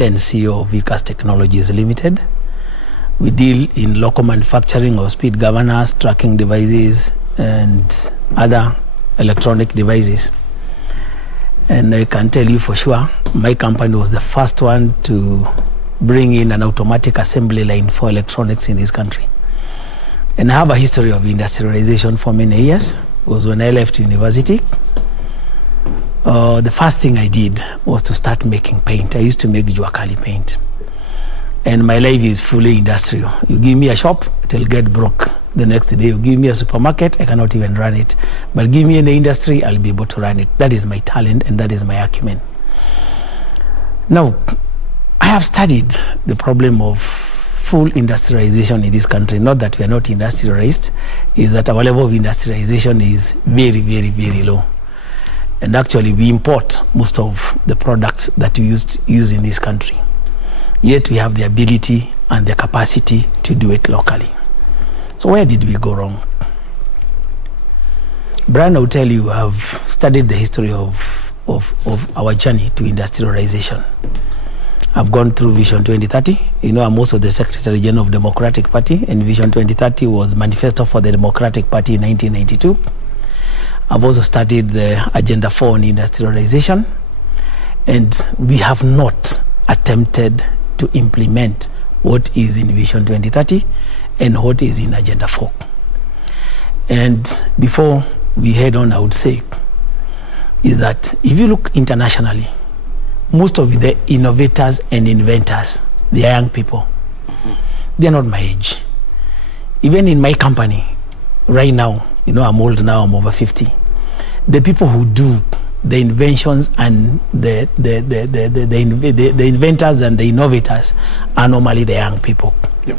President and CEO of Vicas Technologies Limited. We deal in local manufacturing of speed governors, tracking devices, and other electronic devices. And I can tell you for sure, my company was the first one to bring in an automatic assembly line for electronics in this country. And I have a history of industrialization for many years. It was when I left university. The first thing I did was to start making paint. I used to make Juakali paint. And my life is fully industrial. You give me a shop, it'll get broke. The next day, you give me a supermarket, I cannot even run it. But give me an industry, I'll be able to run it. That is my talent and that is my acumen. Now, I have studied the problem of full industrialization in this country. Not that we are not industrialized, is that our level of industrialization is very, very, very low. And actually, we import most of the products that we use in this country. Yet we have the ability and the capacity to do it locally. So where did we go wrong? Brian will tell you, I've studied the history of our journey to industrialization. I've gone through Vision 2030. You know, I'm also the Secretary General of Democratic Party, and Vision 2030 was Manifesto for the Democratic Party in 1992. I've also studied the Agenda 4 on industrialization, and we have not attempted to implement what is in Vision 2030 and what is in Agenda 4. And before we head on, I would say, is that if you look internationally, most of the innovators and inventors, they are young people. They're not my age. Even in my company, right now, you know, I'm old now, I'm over 50. The people who do the inventions and the inventors and the innovators are normally the young people. Yep.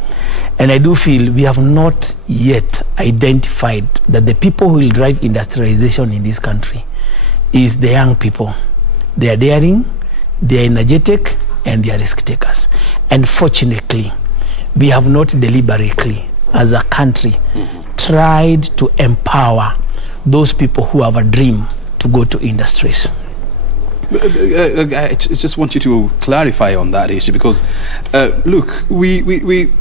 And I do feel we have not yet identified that the people who will drive industrialization in this country is the young people. They are daring, they are energetic, and they are risk takers. And fortunately, we have not deliberately, as a country, tried to empower those people who have a dream to go to industries. I just want you to clarify on that issue, because look, we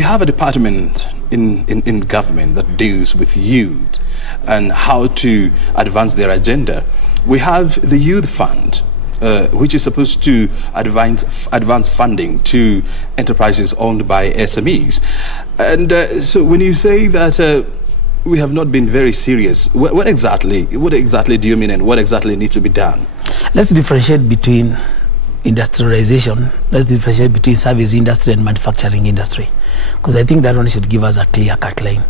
have a department in government that deals with youth and how to advance their agenda. We have the Youth Fund, which is supposed to advance funding to enterprises owned by SMEs. And so when you say that we have not been very serious, what exactly do you mean, and what exactly needs to be done? Let's differentiate between industrialization, let's differentiate between service industry and manufacturing industry, because I think that one should give us a clear-cut line.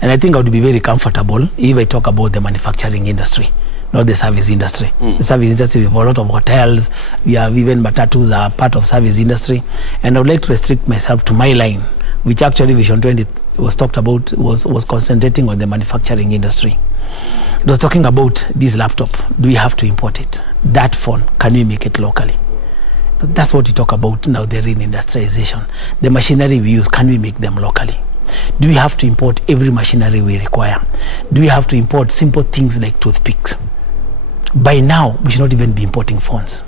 And I think I would be very comfortable if I talk about the manufacturing industry, not the service industry. The service industry, we have a lot of hotels, we have even matatus are part of service industry, and I would like to restrict myself to my line, which actually Vision 20 was talked about, was concentrating on the manufacturing industry. It was talking about this laptop. Do we have to import it? That phone, can we make it locally? That's what we talk about now, the reindustrialization. The machinery we use, can we make them locally? Do we have to import every machinery we require? Do we have to import simple things like toothpicks? By now, we should not even be importing phones.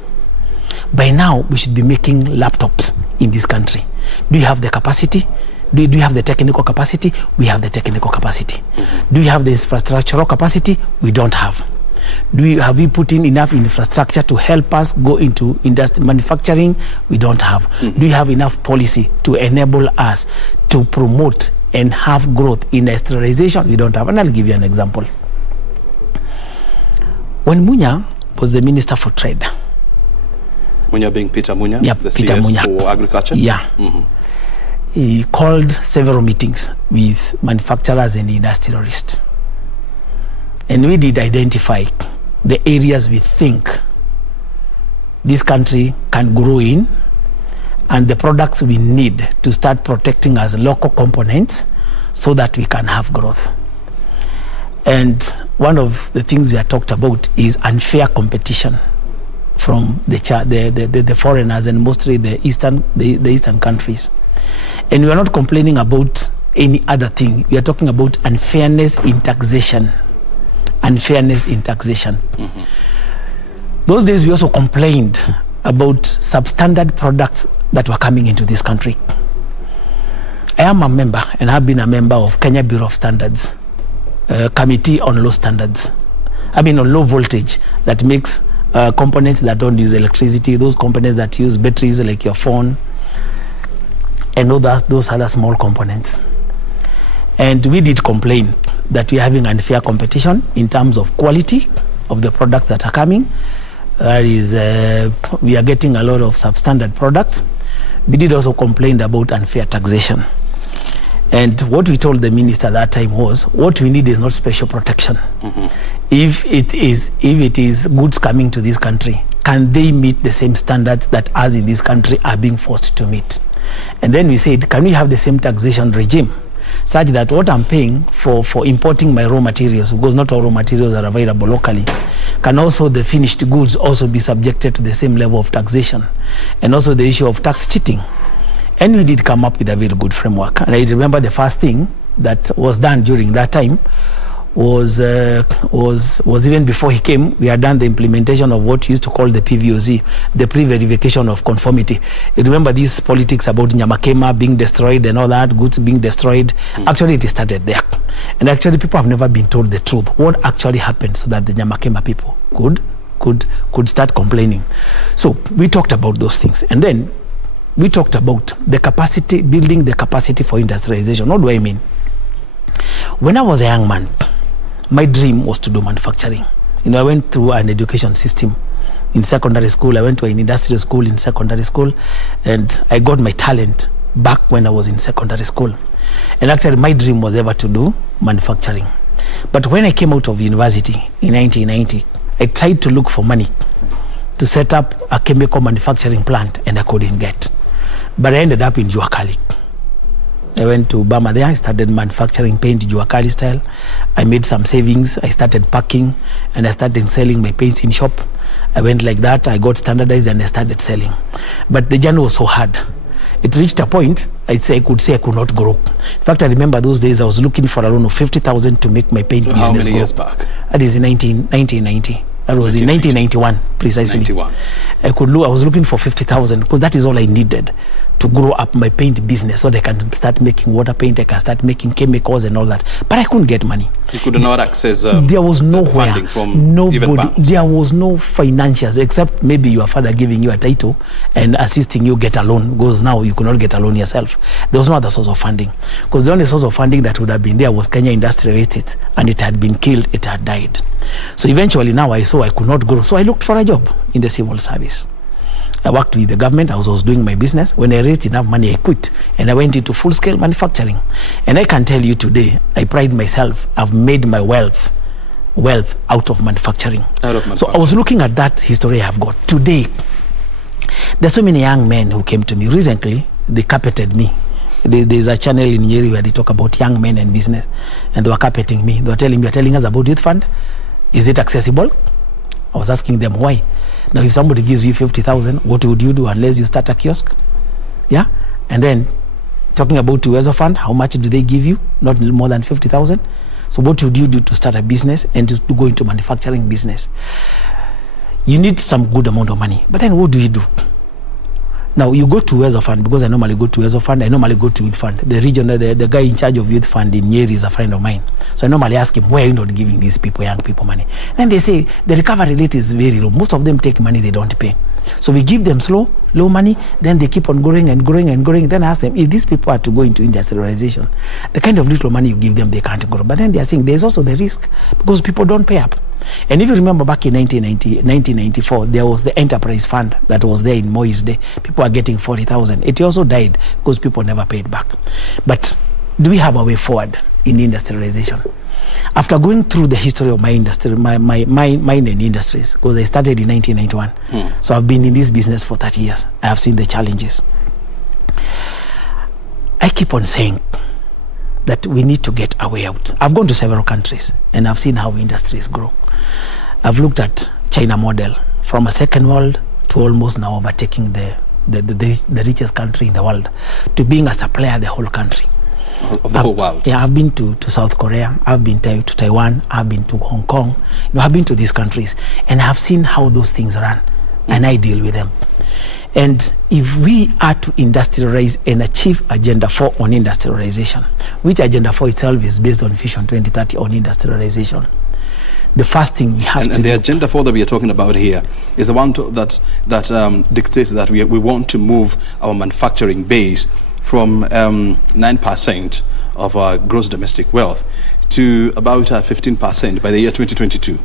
By now, we should be making laptops in this country. Do we have the capacity? Do we have the technical capacity? We have the technical capacity. Do we have the infrastructural capacity? We don't have. Have we put in enough infrastructure to help us go into manufacturing? We don't have. Do we have enough policy to enable us to promote and have growth in industrialization? We don't have. And I'll give you an example. When Munya was the Minister for Trade. Munya being Peter Munya? Yep, the Peter CS Munya. For agriculture? Yeah. He called several meetings with manufacturers and industrialists. And we did identify the areas we think this country can grow in and the products we need to start protecting as local components so that we can have growth. And one of the things we have talked about is unfair competition from the foreigners, and mostly the eastern countries. And we are not complaining about any other thing. We are talking about unfairness in taxation. Unfairness in taxation. Those days we also complained about substandard products that were coming into this country. I am a member and have been a member of Kenya Bureau of Standards, Committee on Low Standards. I mean on low voltage, that makes components that don't use electricity, those components that use batteries like your phone, and those other small components. And we did complain that we are having unfair competition in terms of quality of the products that are coming. We are getting a lot of substandard products. We did also complain about unfair taxation. And what we told the minister that time was, what we need is not special protection. If it is goods coming to this country, can they meet the same standards that us in this country are being forced to meet? And then we said, can we have the same taxation regime such that what I'm paying for importing my raw materials, because not all raw materials are available locally, can also the finished goods also be subjected to the same level of taxation? And also the issue of tax cheating. And we did come up with a very good framework. And I remember the first thing that was done during that time was even before he came, we had done the implementation of what we used to call the PVOZ, the pre-verification of conformity. You remember these politics about Nyamakema being destroyed and all that, goods being destroyed. Actually, it started there. And actually, people have never been told the truth. What actually happened so that the Nyamakema people could start complaining. So we talked about those things. And then we talked about the capacity, building the capacity for industrialization. What do I mean? When I was a young man, my dream was to do manufacturing. I went through an education system in secondary school. I went to an industrial school in secondary school, and I got my talent back when I was in secondary school. And actually, my dream was ever to do manufacturing. But when I came out of university in 1990, I tried to look for money to set up a chemical manufacturing plant, and I couldn't get. But I ended up in Juakali. I went to Bama there. I started manufacturing paint Juakali style. I made some savings. I started packing, and I started selling my paints in shop. I went like that. I got standardized, and I started selling. But the journey was so hard. It reached a point I could say I could not grow. In fact, I remember those days I was looking for a loan of 50,000 to make my paint business grow. How many years back? That is in 1990. That was in 1991, precisely. 91. I was looking for 50,000 because that is all I needed to grow up my paint business so that I can start making water paint, I can start making chemicals and all that. But I couldn't get money. You could not access there was nowhere, funding from nobody. There was no financials except maybe your father giving you a title and assisting you get a loan, because now you could not get a loan yourself. There was no other source of funding, because the only source of funding that would have been there was Kenya Industrial Estate, and it had been killed, it had died. So eventually now I saw I could not grow, so I looked for a job in the civil service. I worked with the government. I was doing my business. When I raised enough money, I quit and I went into full-scale manufacturing. And I can tell you today, I pride myself, I've made my wealth out of manufacturing. So I was looking at that history I've got. Today, there's so many young men who came to me recently. They carpeted me. There's a channel in Nyeri where they talk about young men and business, and they were carpeting me. They were telling me, you're telling us about youth fund. Is it accessible? I was asking them why. Now, if somebody gives you 50,000, what would you do unless you start a kiosk? Yeah. And then talking about Uwezo Fund, how much do they give you? Not more than 50,000. So what would you do to start a business and to go into manufacturing business? You need some good amount of money. But then what do you do? Now, you go to Uwezo Fund, because I normally go to Uwezo Fund, I normally go to Youth Fund. The regional, the guy in charge of Youth Fund in Nyeri is a friend of mine. So I normally ask him, why are you not giving these people, young people, money? Then they say, the recovery rate is very low. Most of them take money they don't pay. So we give them low money, then they keep on growing and growing and growing. Then I ask them, if these people are to go into industrialization, the kind of little money you give them, they can't grow. But then they are saying there's also the risk, because people don't pay up. And if you remember back in 1994, there was the enterprise fund that was there in Moi's day. People are getting 40,000. It also died because people never paid back. But do we have a way forward in industrialization? After going through the history of my industry, my mine and industries, because I started in 1991, so I've been in this business for 30 years. I have seen the challenges. I keep on saying that we need to get a way out. I've gone to several countries and I've seen how industries grow. I've looked at China model from a second world to almost now overtaking the richest country in the world, to being a supplier of the whole country. Of the whole world? Yeah, I've been to South Korea, I've been to Taiwan, I've been to Hong Kong. I've been to these countries and I've seen how those things run. and I deal with them. And if we are to industrialize and achieve Agenda 4 on industrialization, which Agenda 4 itself is based on Vision 2030 on industrialization, the first thing we have to do... And the Agenda 4 that we are talking about here is the one that dictates that we want to move our manufacturing base from 9% of our gross domestic wealth to about 15% by the year 2022.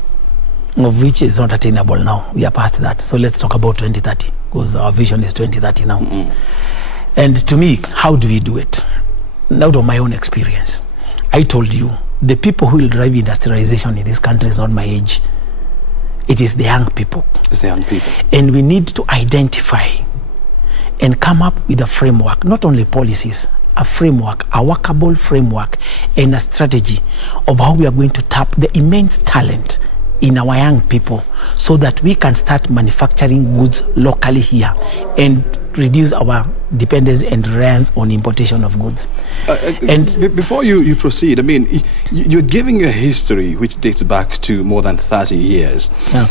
Of which is not attainable now. We are past that. So let's talk about 2030, because our vision is 2030 now. And to me, how do we do it? Out of my own experience, I told you, the people who will drive industrialization in this country is not my age. It is the young people. It's the young people. And we need to identify and come up with a framework, not only policies, a framework, a workable framework, and a strategy of how we are going to tap the immense talent in our young people so that we can start manufacturing goods locally here and reduce our dependence and reliance on importation of goods. And before you proceed, I mean, you're giving a history which dates back to more than 30 years. Yeah.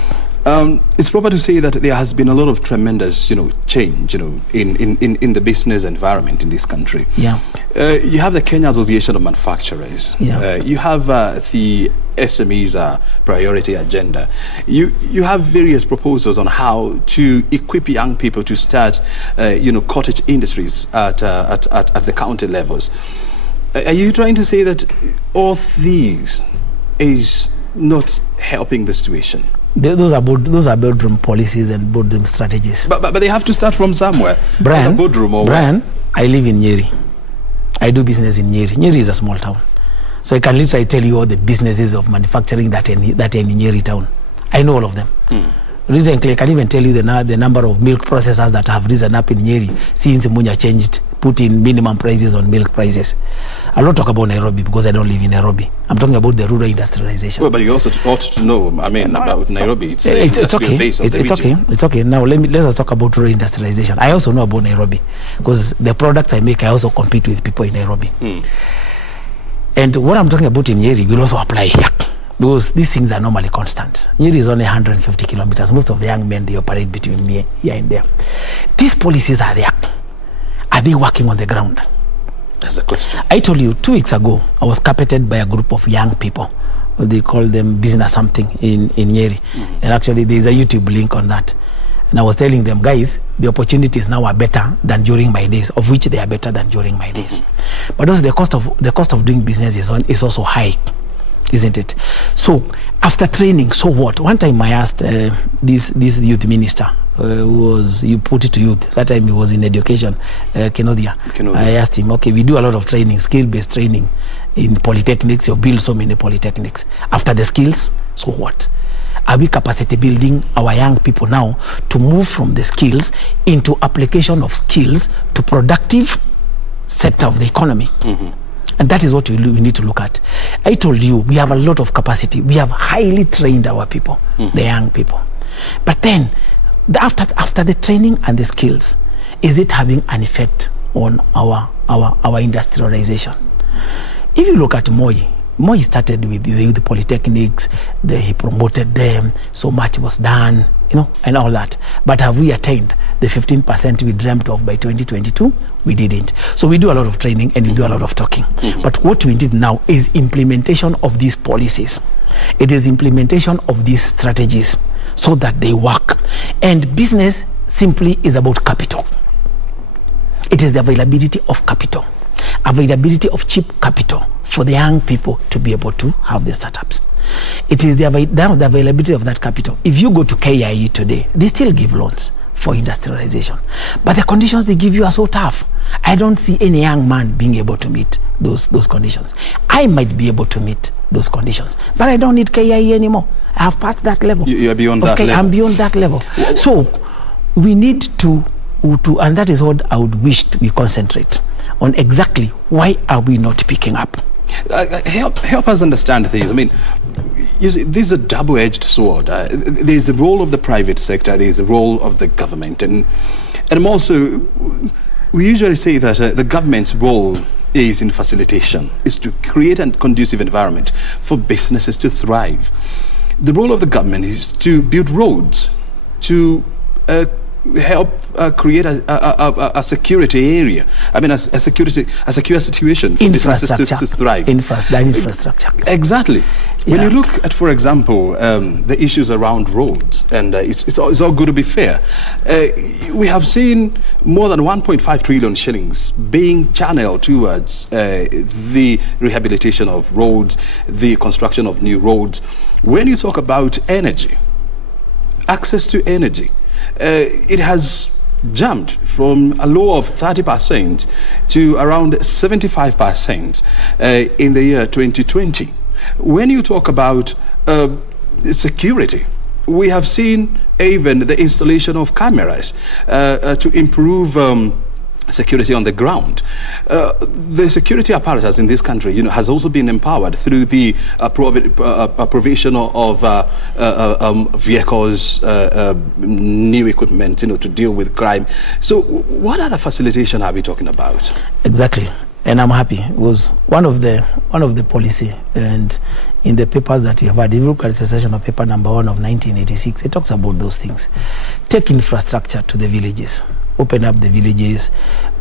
It's proper to say that there has been a lot of tremendous, change, in the business environment in this country. Yeah. You have the Kenya Association of Manufacturers. Yeah. You have the SMEs priority agenda. You have various proposals on how to equip young people to start, cottage industries at the county levels. Are you trying to say that all these is not helping the situation? Those are boardroom policies and boardroom strategies. But they have to start from somewhere. Brian, Brian, I live in Nyeri. I do business in Nyeri. Nyeri is a small town. So I can literally tell you all the businesses of manufacturing that are in Nyeri town. I know all of them. Recently, I can even tell you the number of milk processors that have risen up in Nyeri since Munya changed, put in minimum prices on milk prices. I'll not talk about Nairobi because I don't live in Nairobi. I'm talking about the rural industrialization. Well, but you also ought to know, about Nairobi. It's okay. It's okay. Now let's talk about rural industrialization. I also know about Nairobi because the products I make, I also compete with people in Nairobi. And what I'm talking about in Nyeri will also apply here. Because these things are normally constant. Nyeri is only 150 kilometers. Most of the young men, they operate between me here and there. These policies are there. Are they working on the ground? That's the question. I told you 2 weeks ago, I was carpeted by a group of young people. They call them business something in Nyeri. And actually, there's a YouTube link on that. And I was telling them, guys, the opportunities now are better than during my days, of which they are better than during my days. But also the cost of doing business is also high. Isn't it? So after training, so what? One time I asked this youth minister you put it to youth. That time he was in education, Kenodia. I asked him, okay, we do a lot of training, skill-based training in polytechnics. You build so many polytechnics. After the skills, so what? Are we capacity building our young people now to move from the skills into application of skills to productive sector of the economy? And that is what we need to look at. I told you, we have a lot of capacity. We have highly trained our people, the young people. But then, after the training and the skills, is it having an effect on our industrialization? If you look at Moi started with the polytechnics, he promoted them, so much was done, and all that. But have we attained the 15% we dreamt of by 2022? We didn't. So we do a lot of training and we do a lot of talking. But what we need now is implementation of these policies. It is implementation of these strategies so that they work. And business simply is about capital. It is the availability of capital, availability of cheap capital for the young people to be able to have the startups. It is the availability of that capital. If you go to KIE today, they still give loans for industrialization. But the conditions they give you are so tough. I don't see any young man being able to meet those conditions. I might be able to meet those conditions, but I don't need KIE anymore. I have passed that level. You are beyond that level. I'm beyond that level. So we need to, and that is what I would wish we concentrate on, exactly why are we not picking up. Help us understand things. I mean, you see, this is a double-edged sword. There's the role of the private sector, there's the role of the government, and also, we usually say that the government's role is in facilitation, is to create a conducive environment for businesses to thrive. The role of the government is to build roads, to help create a security area. I mean, a secure situation for businesses to thrive. That infrastructure. Exactly. When you look at, for example, the issues around roads, and it's all good to be fair, we have seen more than 1.5 trillion shillings being channeled towards the rehabilitation of roads, the construction of new roads. When you talk about energy, access to energy, it has jumped from a low of 30% to around 75% in the year 2020. When you talk about security, we have seen even the installation of cameras to improve security on the ground. The security apparatus in this country, has also been empowered through the provision of vehicles, new equipment, to deal with crime. So, what other facilitation are we talking about? Exactly, and I'm happy. It was one of the policy, and in the papers that we have had, if you look at the session of paper number 1 of 1986, it talks about those things. Take infrastructure to the villages. Open up the villages,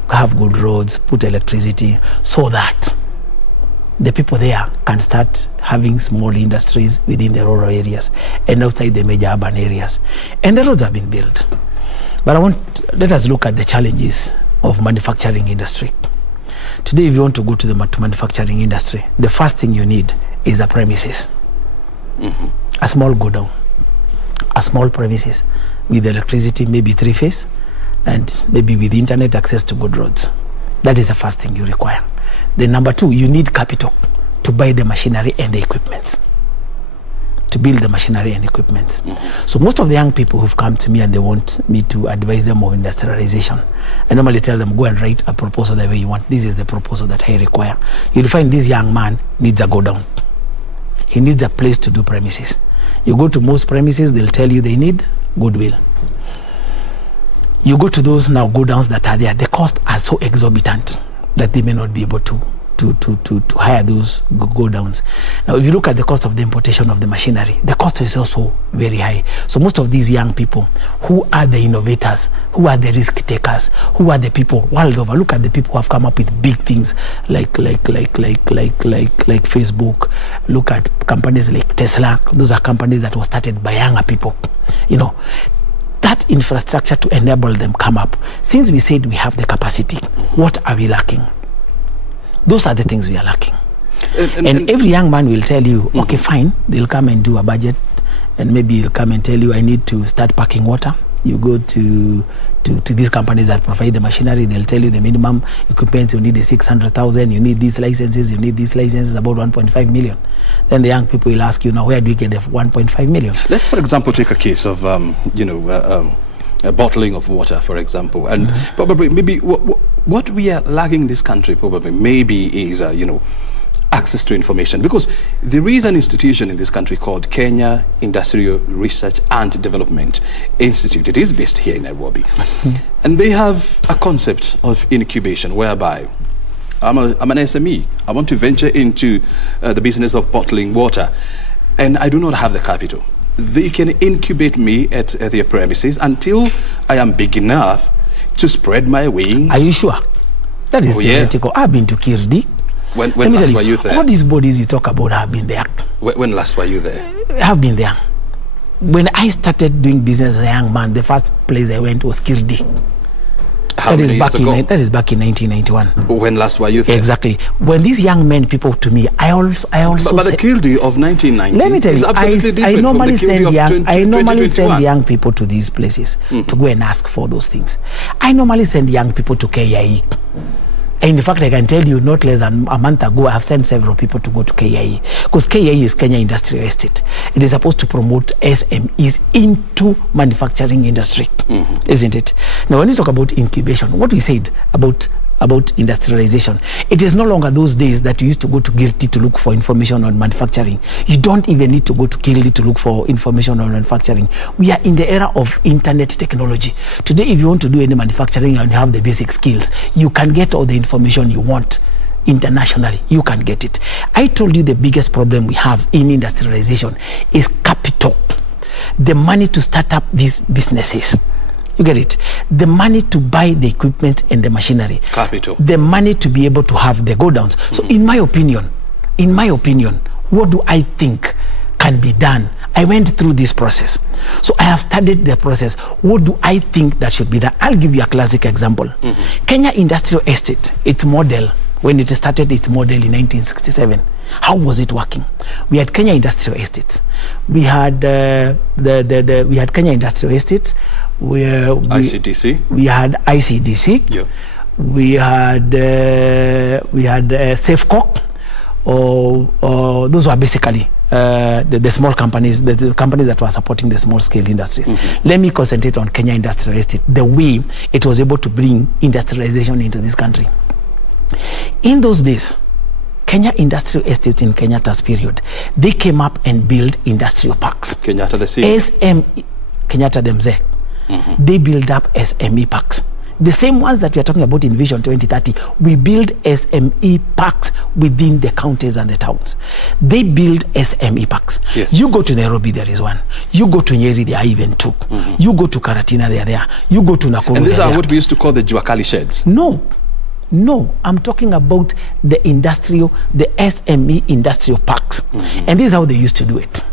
have good roads, put electricity, so that the people there can start having small industries within the rural areas and outside the major urban areas. And the roads have been built. But let us look at the challenges of manufacturing industry. Today, if you want to go to the manufacturing industry, the first thing you need is a premises. A small godown, a small premises with electricity, maybe 3-phase, and maybe with internet access to good roads. That is the first thing you require. Then number 2, you need capital to buy the machinery and the equipments, to build the machinery and equipments. So most of the young people who've come to me and they want me to advise them on industrialization, I normally tell them, go and write a proposal the way you want. This is the proposal that I require. You'll find this young man needs a godown. He needs a place to do premises. You go to most premises, they'll tell you they need goodwill. You go to those now go downs that are there, the costs are so exorbitant that they may not be able to hire those go downs. Now, if you look at the cost of the importation of the machinery, the cost is also very high. So most of these young people, who are the innovators, who are the risk takers, who are the people world over, look at the people who have come up with big things like Facebook. Look at companies like Tesla. Those are companies that were started by younger people. That infrastructure to enable them come up. Since we said we have the capacity, what are we lacking? Those are the things we are lacking. And every young man will tell you, okay, fine, they'll come and do a budget, and maybe he'll come and tell you, I need to start packing water. You go to these companies that provide the machinery, they'll tell you the minimum equipment, you need the 600,000, you need these licenses, about 1.5 million. Then the young people will ask you, now where do we get the 1.5 million? Let's, for example, take a case of, a bottling of water, for example. And probably, maybe what we are lacking in this country probably maybe is, access to information, because there is an institution in this country called Kenya Industrial Research and Development Institute. It is based here in Nairobi. And they have a concept of incubation whereby I'm an SME. I want to venture into the business of bottling water, and I do not have the capital. They can incubate me at their premises until I am big enough to spread my wings. Are you sure? That is theoretical. I've been to Kirdi. When last were you there? All these bodies you talk about have been there. When last were you there? I have been there. When I started doing business as a young man, the first place I went was Kirdi. That is back in 1991. When last were you there? Exactly. When these young men, people to me, I also. But the Kirdi of 1990. Let me tell you, I normally send young people to these places to go and ask for those things. I normally send young people to KIE. And in fact, I can tell you, not less than a month ago, I have sent several people to go to KIE, because KIE is Kenya Industrial Estate. It is supposed to promote SMEs into manufacturing industry, isn't it? Now, when you talk about incubation, what we said about industrialization, it is no longer those days that you used to go to Girti to look for information on manufacturing. You don't even need to go to Kirdi to look for information on manufacturing. We are in the era of internet technology. Today, if you want to do any manufacturing and you have the basic skills, you can get all the information you want internationally. You can get it. I told you the biggest problem we have in industrialization is capital. The money to start up these businesses. You get it? The money to buy the equipment and the machinery. Capital. The money to be able to have the go downs. So in my opinion, what do I think can be done? I went through this process. So I have studied the process. What do I think that should be done? I'll give you a classic example. Kenya Industrial Estate, its model, when it started its model in 1967, how was it working? We had Kenya Industrial Estates. We had we had Kenya Industrial Estates where ICDC. We had ICDC. Yeah. We had Safecock, or those were basically the small companies, the companies that were supporting the small scale industries. Let me concentrate on Kenya Industrial Estate, the way it was able to bring industrialization into this country. In those days, Kenya Industrial Estates in Kenyatta's period, they came up and built industrial parks. Kenyatta the CEO. SME, Kenyatta themselves, they build up SME parks. The same ones that we are talking about in Vision 2030, we build SME parks within the counties and the towns. They build SME parks. Yes. You go to Nairobi, there is one. You go to Nyeri, there are even two. You go to Karatina, they are there. You go to Nakuru, And these are what we used to call the Juakali sheds. No, I'm talking about the SME industrial parks. And this is how they used to do it.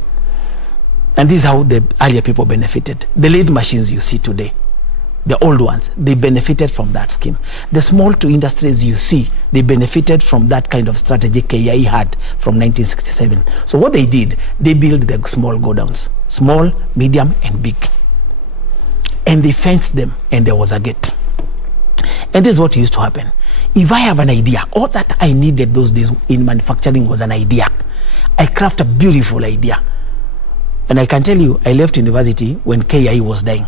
And this is how the earlier people benefited. The lathe machines you see today, the old ones, they benefited from that scheme. The small to industries you see, they benefited from that kind of strategy KIA had from 1967. So what they did, they built the small godowns, small, medium, and big. And they fenced them, and there was a gate. And this is what used to happen. If I have an idea, all that I needed those days in manufacturing was an idea. I craft a beautiful idea. And I can tell you, I left university when KIA was dying.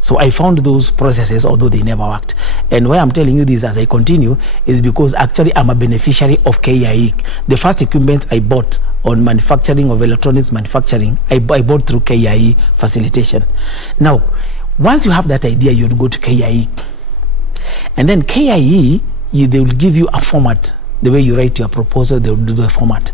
So I found those processes, although they never worked. And why I'm telling you this as I continue is because actually I'm a beneficiary of KIA. The first equipment I bought on manufacturing of electronics manufacturing, I bought through KIA facilitation. Now, once you have that idea, you'd go to KIA. And then KIE, they will give you a format. The way you write your proposal, they will do the format.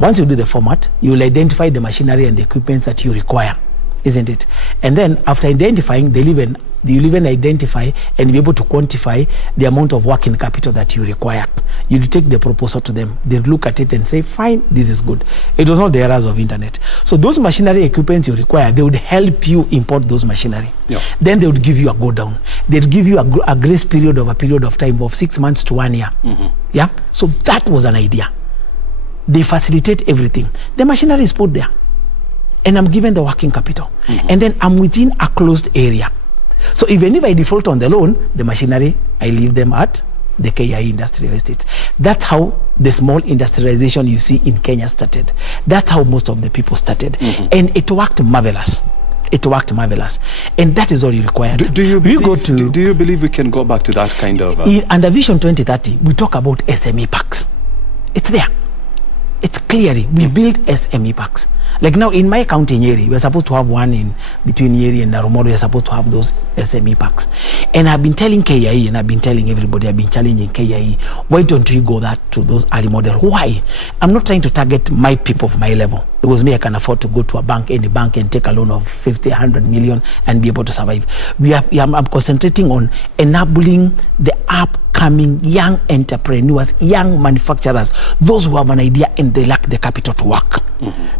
Once you do the format, you will identify the machinery and the equipment that you require, isn't it? And then after identifying, you'll even identify and be able to quantify the amount of working capital that you require. You take the proposal to them. They look at it and say, fine, this is good. It was not the errors of internet. So those machinery equipment you require, they would help you import those machinery. Yeah. Then they would give you a go down. They'd give you a grace period of time of 6 months to 1 year. Yeah. So that was an idea. They facilitate everything. The machinery is put there. And I'm given the working capital. And then I'm within a closed area. So even if I default on the loan, the machinery, I leave them at the KIA Industrial Estates. That's how the small industrialization you see in Kenya started. That's how most of the people started. And it worked marvelous. And that is all you require. Do you believe we can go back to that kind of... Under Vision 2030, we talk about SME parks. It's there. It's clearly, we build SME parks. Like now in my county, Nyeri, we're supposed to have one in between Nyeri and Narumoru. We're supposed to have those SME parks. And I've been telling KIA, and I've been telling everybody, I've been challenging KIA, why don't we go to those early models? Why? I'm not trying to target my people of my level. Because me, I can afford to go to any bank and take a loan of 50, 100 million and be able to survive. I'm concentrating on enabling the upcoming young entrepreneurs, young manufacturers, those who have an idea and they lack the capital to work.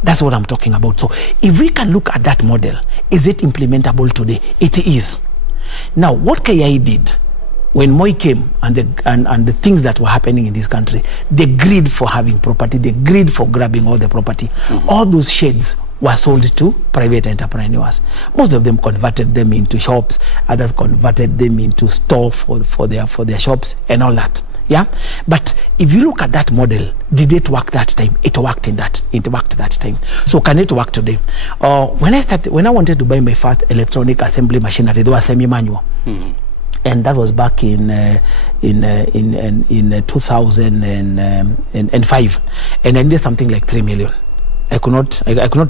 That's what I'm talking about. So if we can look at that model, is it implementable today? It is. Now, what KIA did when Moi came and the things that were happening in this country, the greed for having property, the greed for grabbing all the property, all those sheds were sold to private entrepreneurs. Most of them converted them into shops, others converted them into store for their shops and all that. Yeah, but if you look at that model, did it work that time? It worked that time. So can it work today? When I wanted to buy my first electronic assembly machinery, they were semi-manual. And that was back in 2005, and I needed something like 3 million. I could not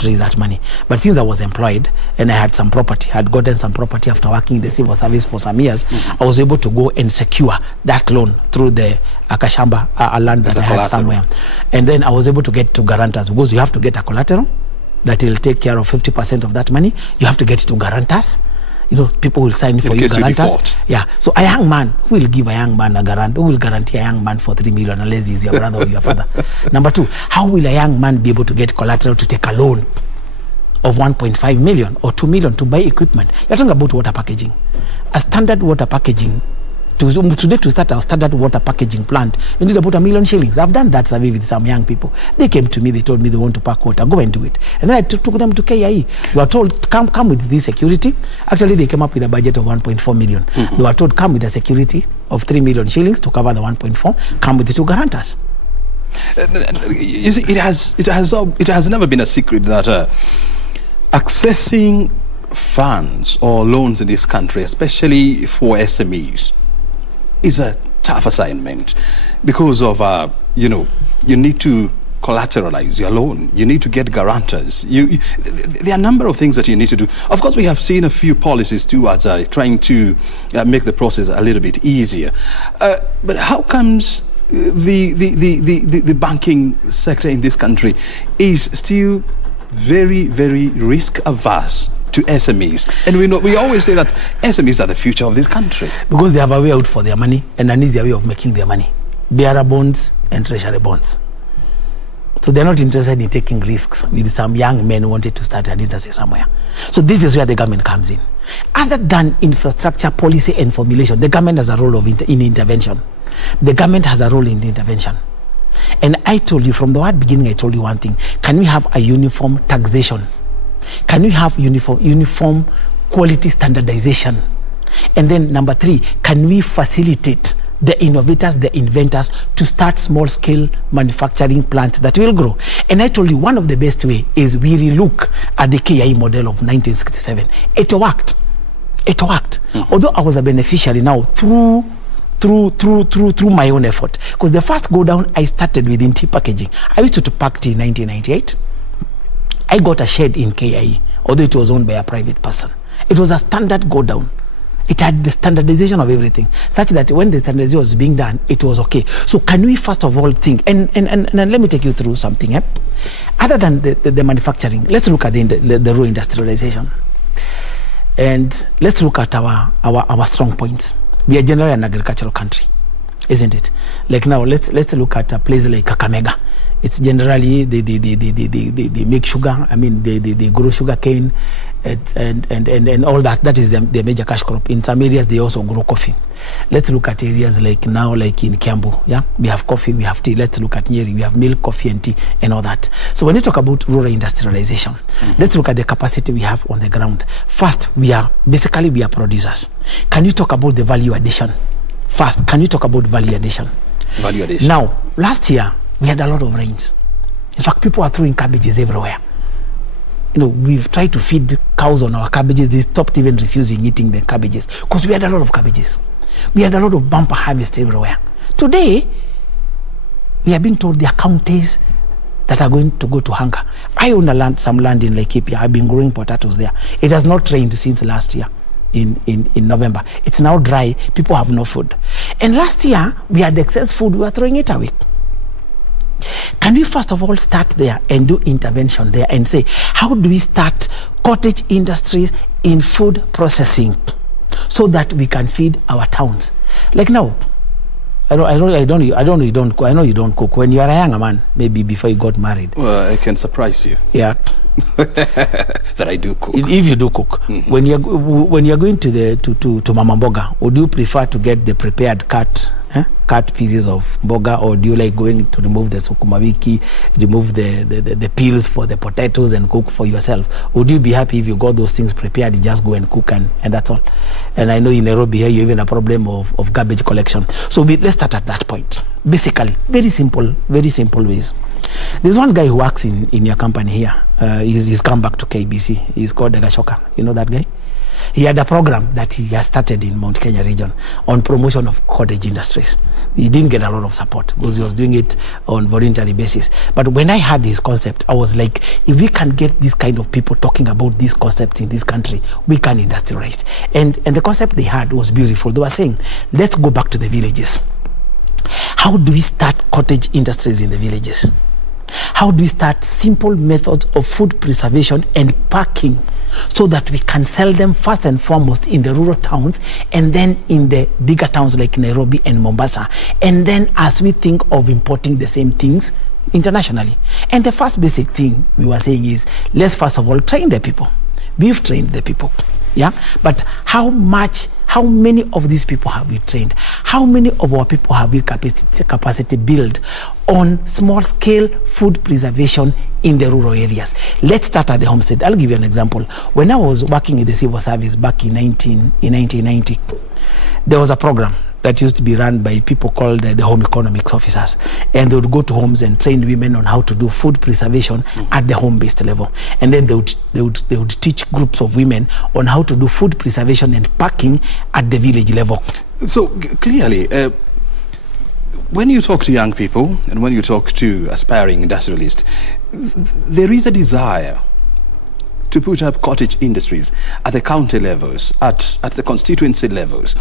raise that money. But since I was employed and I had some property, I had gotten some property after working in the civil service for some years, I was able to go and secure that loan through the Akashamba, a land that I had somewhere. And then I was able to get to guarantors, because you have to get a collateral that will take care of 50% of that money. You have to get to guarantors. people will sign for you guarantors. Yeah. So a young man, who will give a young man a guarantee? Who will guarantee a young man for 3 million unless he's your brother or your father? Number two, how will a young man be able to get collateral to take a loan of 1.5 million or 2 million to buy equipment? You're talking about water packaging. A standard water packaging, today to start our standard water packaging plant, you need about 1 million shillings. I've done that survey with some young people. They came to me, they told me they want to pack water, go and do it. And then I took them to KIE. We were told, come with this security. Actually, they came up with a budget of 1.4 million. They were told, come with a security of 3 million shillings to cover the 1.4, come with the 2 guarantors. You see, it has never been a secret that accessing funds or loans in this country, especially for SMEs, is a tough assignment because of you need to collateralize your loan, you need to get guarantors, there are a number of things that you need to do. Of course, we have seen a few policies towards trying to make the process a little bit easier, but how comes the banking sector in this country is still very, very risk averse to SMEs? And we always say that SMEs are the future of this country. Because they have a way out for their money and an easier way of making their money. Bearer bonds and treasury bonds. So they're not interested in taking risks with some young men who wanted to start an industry somewhere. So this is where the government comes in. Other than infrastructure policy and formulation, the government has a role in intervention. The government has a role in intervention. And I told you from the word beginning, I told you one thing. Can we have a uniform taxation? Can we have uniform quality standardization? And then number 3, can we facilitate the innovators, the inventors to start small scale manufacturing plants that will grow? And I told you one of the best way is we relook at the KIE model of 1967. It worked. Although I was a beneficiary now through my own effort, because the first go down I started within tea packaging. I used to pack tea in 1998. I got a shed in KIE, although it was owned by a private person. It was a standard go down. It had the standardization of everything, such that when the standardization was being done, it was okay. So can we first of all think, and let me take you through something. Other than the manufacturing, let's look at the raw industrialization. And let's look at our strong points. We are generally an agricultural country, isn't it? Like now, let's look at a place like Kakamega. It's generally they make sugar. I mean, they grow sugar cane, and all that. That is the major cash crop. In some areas, they also grow coffee. Let's look at areas like now, like in Kiambu. Yeah, we have coffee, we have tea. Let's look at Nyeri. We have milk, coffee, and tea, and all that. So when you talk about rural industrialization, let's look at the capacity we have on the ground. First, we are producers. Can you talk about the value addition? First, can you talk about value addition? Value addition. Now, last year we had a lot of rains. In fact, people are throwing cabbages everywhere. We've tried to feed cows on our cabbages. They stopped even refusing eating the cabbages because we had a lot of cabbages. We had a lot of bumper harvest everywhere. Today, we are being told there are counties that are going to go to hunger. I own some land in Laikipia. I've been growing potatoes there. It has not rained since last year in November. It's now dry. People have no food. And last year, we had excess food. We were throwing it away. Can we first of all start there and do intervention there and say, how do we start cottage industries in food processing so that we can feed our towns? Like now, I know you don't cook. When you are a young man, maybe before you got married. Well, I can surprise you. Yeah. That I do cook. If you do cook, when you're going to Mama Mboga, would you prefer to get the prepared cut pieces of mboga, or do you like going to remove the sukuma wiki, remove the peels for the potatoes and cook for yourself? Would you be happy if you got those things prepared, you just go and cook and that's all? And I know in Nairobi here you even a problem of garbage collection. So let's start at that point. Basically, very simple ways. There's one guy who works in your company here. He's come back to KBC. He's called Gashoka. You know that guy? He had a program that he has started in Mount Kenya region on promotion of cottage industries. He didn't get a lot of support because he was doing it on voluntary basis. But when I heard his concept, I was like, if we can get these kind of people talking about these concepts in this country, we can industrialize. And the concept they had was beautiful. They were saying, let's go back to the villages. How do we start cottage industries in the villages? How do we start simple methods of food preservation and packing so that we can sell them first and foremost in the rural towns, and then in the bigger towns like Nairobi and Mombasa. And then as we think of importing the same things internationally. And the first basic thing we were saying is, let's first of all train the people. We've trained the people. Yeah, but how many of these people have we trained? How many of our people have we capacity built on small scale food preservation in the rural areas? Let's start at the homestead. I'll give you an example. When I was working in the civil service back in 1990, there was a program that used to be run by people called the home economics officers, and they would go to homes and train women on how to do food preservation at the home-based level, and then they would teach groups of women on how to do food preservation and packing at the village level. So clearly, when you talk to young people and when you talk to aspiring industrialists, there is a desire to put up cottage industries at the county levels, at the constituency levels.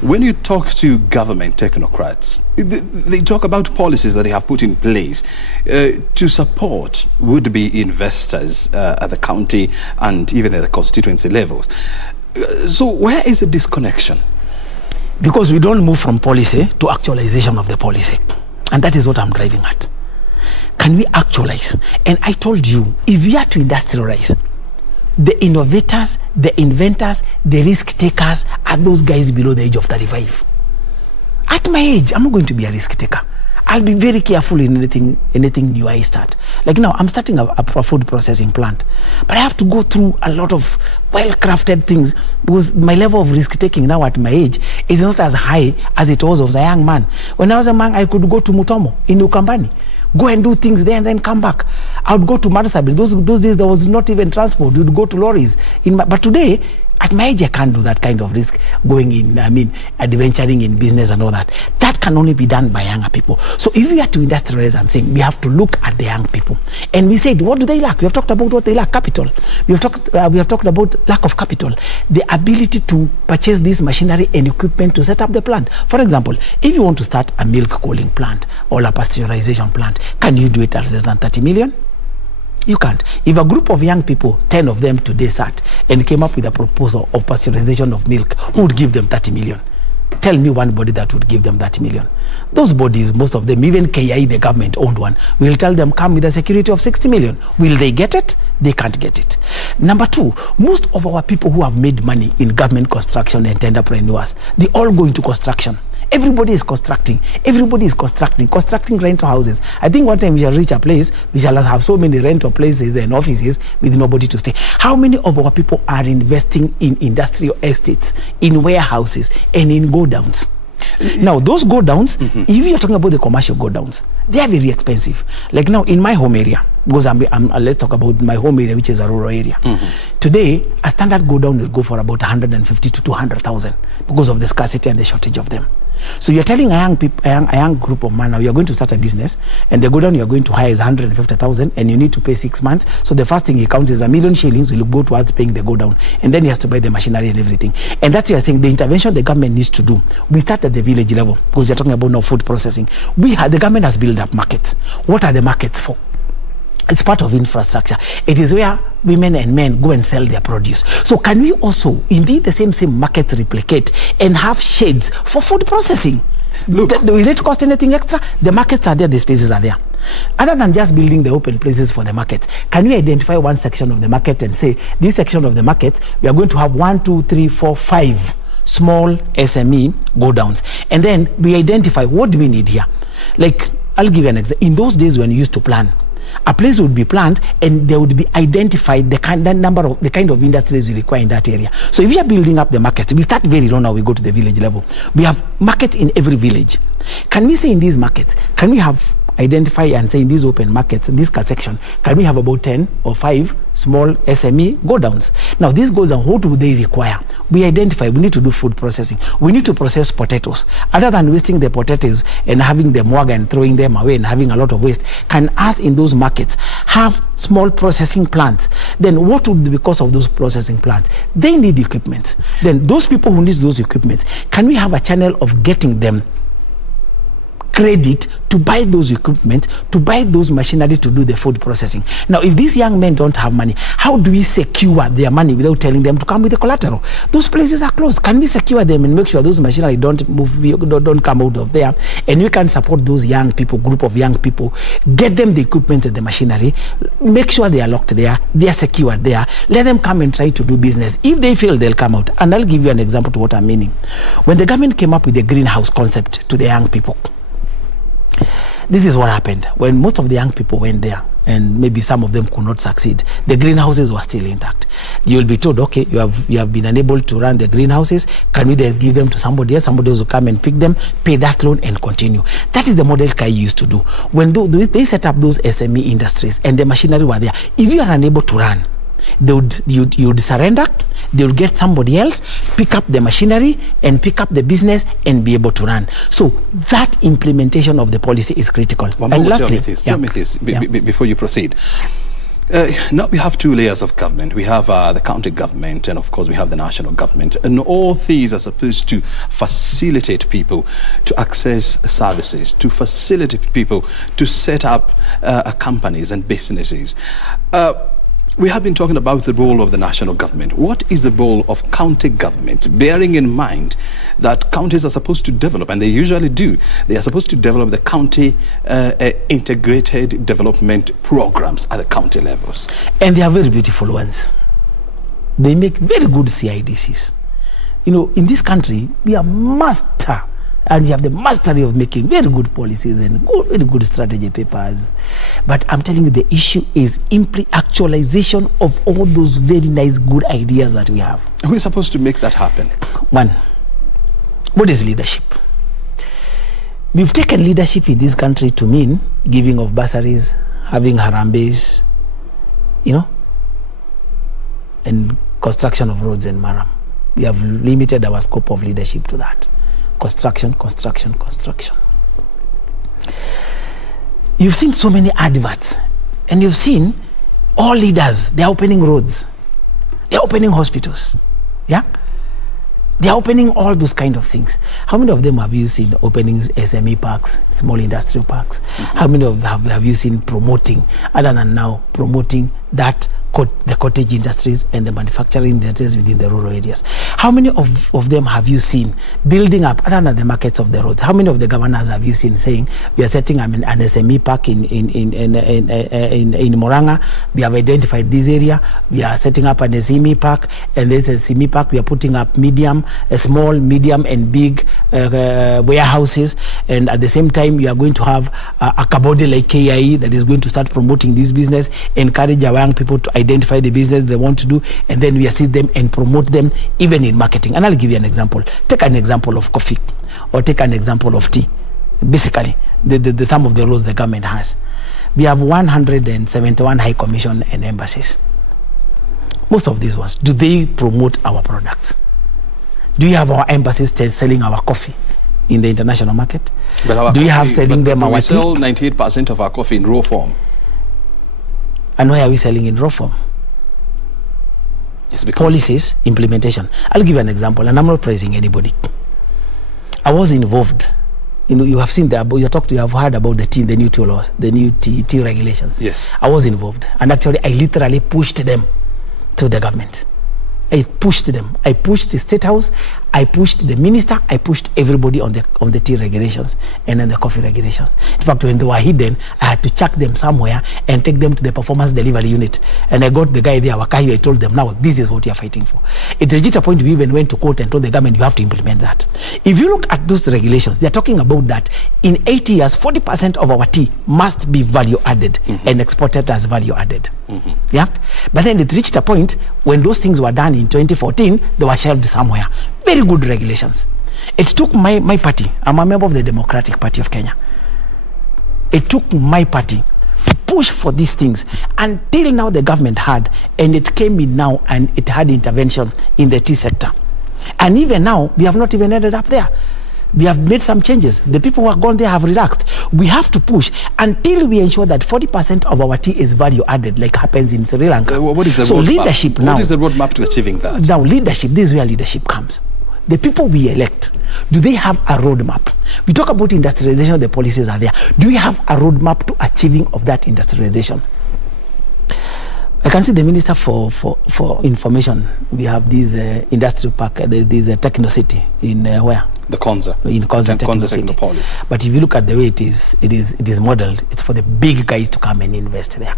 When you talk to government technocrats, they talk about policies that they have put in place to support would-be investors at the county and even at the constituency levels. So where is the disconnection? Because we don't move from policy to actualization of the policy. And that is what I'm driving at. Can we actualize? And I told you, if we are to industrialize, the innovators, the inventors, the risk takers are those guys below the age of 35. At my age, I'm not going to be a risk taker. I'll be very careful in anything new I start. Like now, I'm starting a food processing plant, but I have to go through a lot of well-crafted things because my level of risk taking now at my age is not as high as it was as a young man. When I was a man, I could go to Mutomo in Ukambani, go and do things there and then come back. I would go to Marsabit. Those days there was not even transport. We would go to lorries. But today, at my age, I can't do that kind of risk going in, adventuring in business and all that. That can only be done by younger people. So if we are to industrialize, I'm saying we have to look at the young people. And we said, what do they lack? We have talked about what they lack, capital. We have talked about lack of capital, the ability to purchase this machinery and equipment to set up the plant. For example, if you want to start a milk cooling plant or a pasteurization plant, can you do it at less than 30 million? You can't. If a group of young people, 10 of them today sat and came up with a proposal of pasteurization of milk, who would give them 30 million? Tell me one body that would give them 30 million. Those bodies, most of them, even KIA, the government owned one, will tell them come with a security of 60 million. Will they get it? They can't get it. Number two, most of our people who have made money in government construction and entrepreneurs, they all go into construction. Everybody is constructing. Everybody is constructing rental houses. I think one time we shall reach a place, we shall have so many rental places and offices with nobody to stay. How many of our people are investing in industrial estates, in warehouses, and in go-downs? Now, those go-downs, if you're talking about the commercial go-downs, they are very expensive. Like now, in my home area, because let's talk about my home area, which is a rural area. Today, a standard go-down will go for about 150 to 200,000 because of the scarcity and the shortage of them. So you're telling a young group of men now you're going to start a business, and the go-down you're going to hire is 150,000, and you need to pay 6 months. So the first thing he counts is 1 million shillings will go towards paying the go-down, and then he has to buy the machinery and everything. And that's why you're saying the intervention the government needs to do. We start at the village level because you're talking about now food processing. The government has built up markets. What are the markets for? It's part of infrastructure. It is where women and men go and sell their produce. So can we also, indeed, the same markets replicate and have sheds for food processing? Look, will it cost anything extra? The markets are there, the spaces are there. Other than just building the open places for the market, can we identify one section of the market and say, this section of the market, we are going to have 1, 2, 3, 4, 5 small SME go-downs. And then we identify what do we need here. Like, I'll give you an example. In those days when you used to plan, a place would be planned and there would be identified the kind of industries you require in that area. So if you are building up the market, we start very low now, we go to the village level. We have markets in every village. Can we say in these markets, can we have identify and say in these open markets, in this section, can we have about 10 or 5 small SME go-downs? Now, this goes on, what do they require? We identify, we need to do food processing. We need to process potatoes. Other than wasting the potatoes and having them wag and throwing them away and having a lot of waste, can us in those markets have small processing plants? Then what would be the cost of those processing plants? They need equipment. Then those people who need those equipment, can we have a channel of getting them credit to buy those equipment, to buy those machinery to do the food processing. Now, if these young men don't have money, how do we secure their money without telling them to come with the collateral? Those places are closed. Can we secure them and make sure those machinery don't come out of there? And we can support those young people, group of young people, get them the equipment and the machinery, make sure they are locked there, they are secured there, let them come and try to do business. If they fail, they'll come out. And I'll give you an example to what I'm meaning. When the government came up with the greenhouse concept to the young people, this is what happened. When most of the young people went there, and maybe some of them could not succeed, the greenhouses were still intact. You will be told, okay, you have been unable to run the greenhouses. Can we then give them to somebody else? Somebody else will come and pick them, pay that loan, and continue. That is the model KAI used to do. When they set up those SME industries and the machinery were there, if you are unable to run, you would surrender, they would get somebody else, pick up the machinery and pick up the business and be able to run. So that implementation of the policy is critical. And lastly, tell me this before you proceed. Now we have two layers of government. We have the county government, and of course we have the national government, and all these are supposed to facilitate people to access services, to facilitate people to set up companies and businesses. We have been talking about the role of the national government. What is the role of county government, bearing in mind that counties are supposed to develop, and they usually do, they are supposed to develop the county integrated development programs at the county levels? And they are very beautiful ones. They make very good CIDCs. You know, in this country, we are master, and we have the mastery of making very good policies and very good strategy papers. But I'm telling you, the issue is actualization of all those very nice, good ideas that we have. Who is supposed to make that happen? One, what is leadership? We've taken leadership in this country to mean giving of bursaries, having harambes, you know, and construction of roads and maram. We have limited our scope of leadership to that. Construction. You've seen so many adverts, and you've seen all leaders, they're opening roads, they're opening hospitals, yeah? They're opening all those kind of things. How many of them have you seen opening SME parks, small industrial parks? Mm-hmm. How many of have you seen promoting, other than now, promoting that the cottage industries and the manufacturing industries within the rural areas? How many of them have you seen building up, other than the markets of the roads? How many of the governors have you seen saying, we are setting an SME park in Moranga, we have identified this area, we are setting up an SME park, and this SME park we are putting up small, medium and big warehouses, and at the same time we are going to have a body like KIE that is going to start promoting this business, encourage our young people to identify the business they want to do, and then we assist them and promote them even in marketing. And I'll give you an example. Take an example of coffee, or take an example of tea. Basically, the some of the roles the government has. We have 171 high commission and embassies. Most of these ones, do they promote our products? Do you have our embassies selling our coffee in the international market? Do you have selling them our tea? We sell 98% of our coffee in raw form. And why are we selling in raw form? It's because policies, implementation. I'll give you an example, and I'm not praising anybody. I was involved. You know, you have seen you have heard about the tea, the new tea laws, the new tea regulations. Yes. I was involved, and actually, I literally pushed them to the government. I pushed them. I pushed the State House. I pushed the minister. I pushed everybody on the tea regulations and then the coffee regulations. In fact, when they were hidden, I had to chuck them somewhere and take them to the performance delivery unit. And I got the guy there, Wakahi. I told them, now this is what you are fighting for. It reached a point we even went to court and told the government, you have to implement that. If you look at those regulations, they are talking about that in 8 years, 40% of our tea must be value added and exported as value added. Yeah, but then it reached a point when those things were done in 2014, they were shelved somewhere. Very good regulations. It took my party, I'm a member of the Democratic Party of Kenya. It took my party to push for these things until now the government had, and it came in now and it had intervention in the tea sector. And even now, we have not even ended up there. We have made some changes. The people who are gone there have relaxed. We have to push until we ensure that 40% of our tea is value added, like happens in Sri Lanka. What is the so leadership now? What is the roadmap to achieving that? Now leadership, this is where leadership comes. the people we elect, do they have a roadmap? We talk about industrialization, the policies are there. Do we have a roadmap to achieving of that industrialization? I can see the Minister for Information. We have this industrial park, this Techno City in where? The Konza. In Konza Techno City. But if you look at the way it is modeled, it's for the big guys to come and invest there.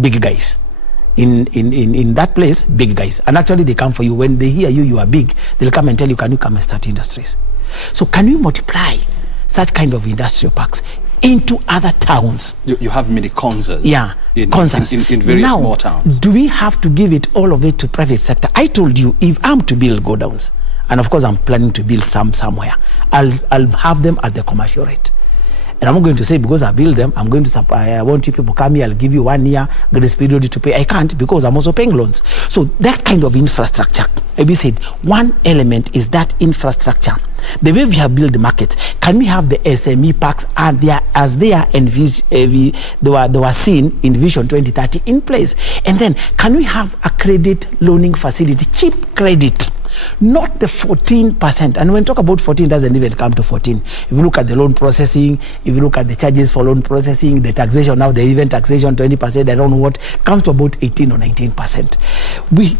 Big guys. In that place, big guys. And actually they come for you. When they hear you are big, they'll come and tell you, can you come and start industries? So can we multiply such kind of industrial parks into other towns? You have many Konzas. Yeah, Konzas. In various small towns. Do we have to give it all of it to private sector? I told you, if I'm to build go downs, and of course I'm planning to build somewhere, I'll have them at the commercial rate. And I'm not going to say because I build them, I'm going to supply, I want you people come here, I'll give you 1 year grace period to pay. I can't, because I'm also paying loans. So that kind of infrastructure, we said, one element is that infrastructure. The way we have built the market, can we have the SME parks as they were seen in Vision 2030 in place? And then can we have a credit loaning facility, cheap credit? Not the 14%. And when we talk about 14, it doesn't even come to 14. If you look at the loan processing, if you look at the charges for loan processing, the taxation, now the even taxation 20%, I don't know what, comes to about 18 or 19%.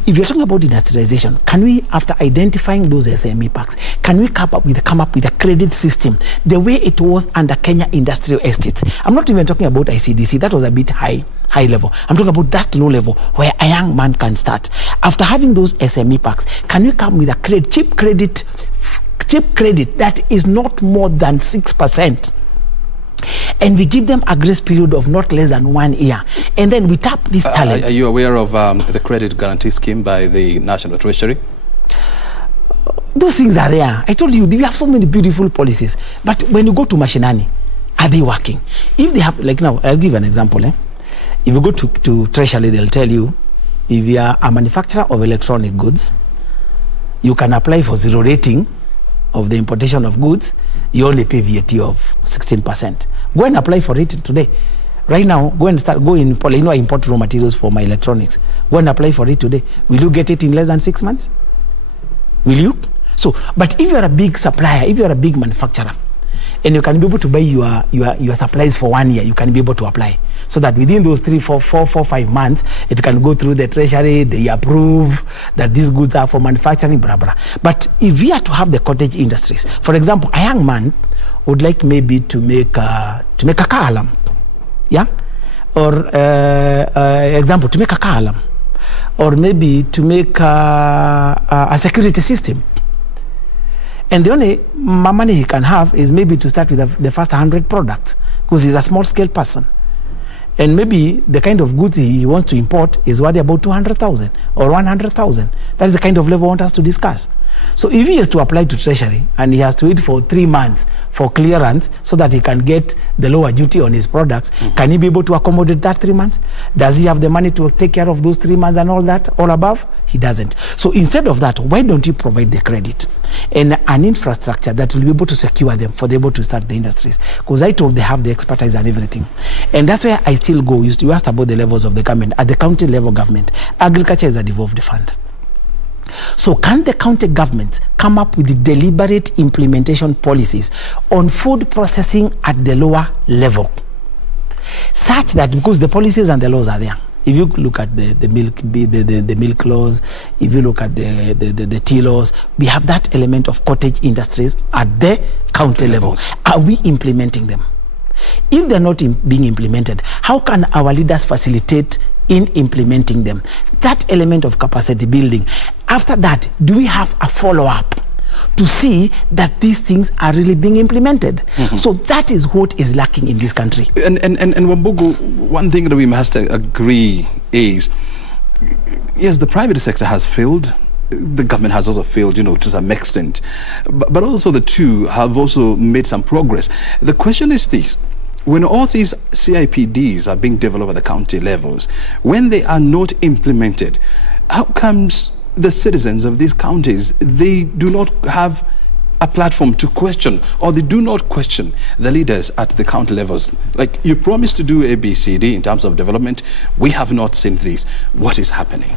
If you're talking about industrialization, can we, after identifying those SME parks, can we come up with a credit system the way it was under Kenya Industrial Estates? I'm not even talking about ICDC, that was a bit high level. I'm talking about that low level where a young man can start. After having those SME parks, can we come with a cheap credit that is not more than 6%? And we give them a grace period of not less than 1 year. And then we tap this talent. Are you aware of the credit guarantee scheme by the National Treasury? Those things are there. I told you, we have so many beautiful policies. But when you go to Mashinani, are they working? If they have, like now, I'll give an example. If you go to Treasury, they'll tell you, if you are a manufacturer of electronic goods, you can apply for zero rating of the importation of goods. You only pay VAT of 16%. Go and apply for it today. Right now, go in, I import raw materials for my electronics. Go and apply for it today. Will you get it in less than 6 months? Will you? So, but if you're a big supplier, if you're a big manufacturer, and you can be able to buy your supplies for 1 year, you can be able to apply. So that within those 3, 4, 5 months, it can go through the Treasury, they approve that these goods are for manufacturing, blah, blah. But if we are to have the cottage industries, for example, a young man would like maybe to make a car alarm, yeah? Or, example, to make a car alarm. Or maybe to make a security system. And the only money he can have is maybe to start with the first 100 products, because he's a small scale person. And maybe the kind of goods he wants to import is worth about 200,000 or 100,000. That's the kind of level I want us to discuss. So if he has to apply to Treasury and he has to wait for 3 months for clearance so that he can get the lower duty on his products, can he be able to accommodate that 3 months? Does he have the money to take care of those 3 months and all that, all above? He doesn't. So instead of that, why don't you provide the credit and an infrastructure that will be able to secure them for them able to start the industries? Because I told they have the expertise and everything. And that's where I still go. You asked about the levels of the government. At the county level government, agriculture is a devolved fund. So can the county government come up with the deliberate implementation policies on food processing at the lower level, such that, because the policies and the laws are there. If you look at the milk laws, if you look at the tea laws, we have that element of cottage industries at the county level. Are we implementing them? If they're not being implemented, how can our leaders facilitate in implementing them? That element of capacity building. After that, do we have a follow-up to see that these things are really being implemented? So that is what is lacking in this country. And Wambugu, one thing that we must agree is, yes, the private sector has failed. The government has also failed, to some extent. But also the two have also made some progress. The question is this: when all these CIPDs are being developed at the county levels, when they are not implemented, how comes the citizens of these counties, they do not have a platform to question, or they do not question the leaders at the county levels? Like, you promised to do ABCD in terms of development. We have not seen this. What is happening?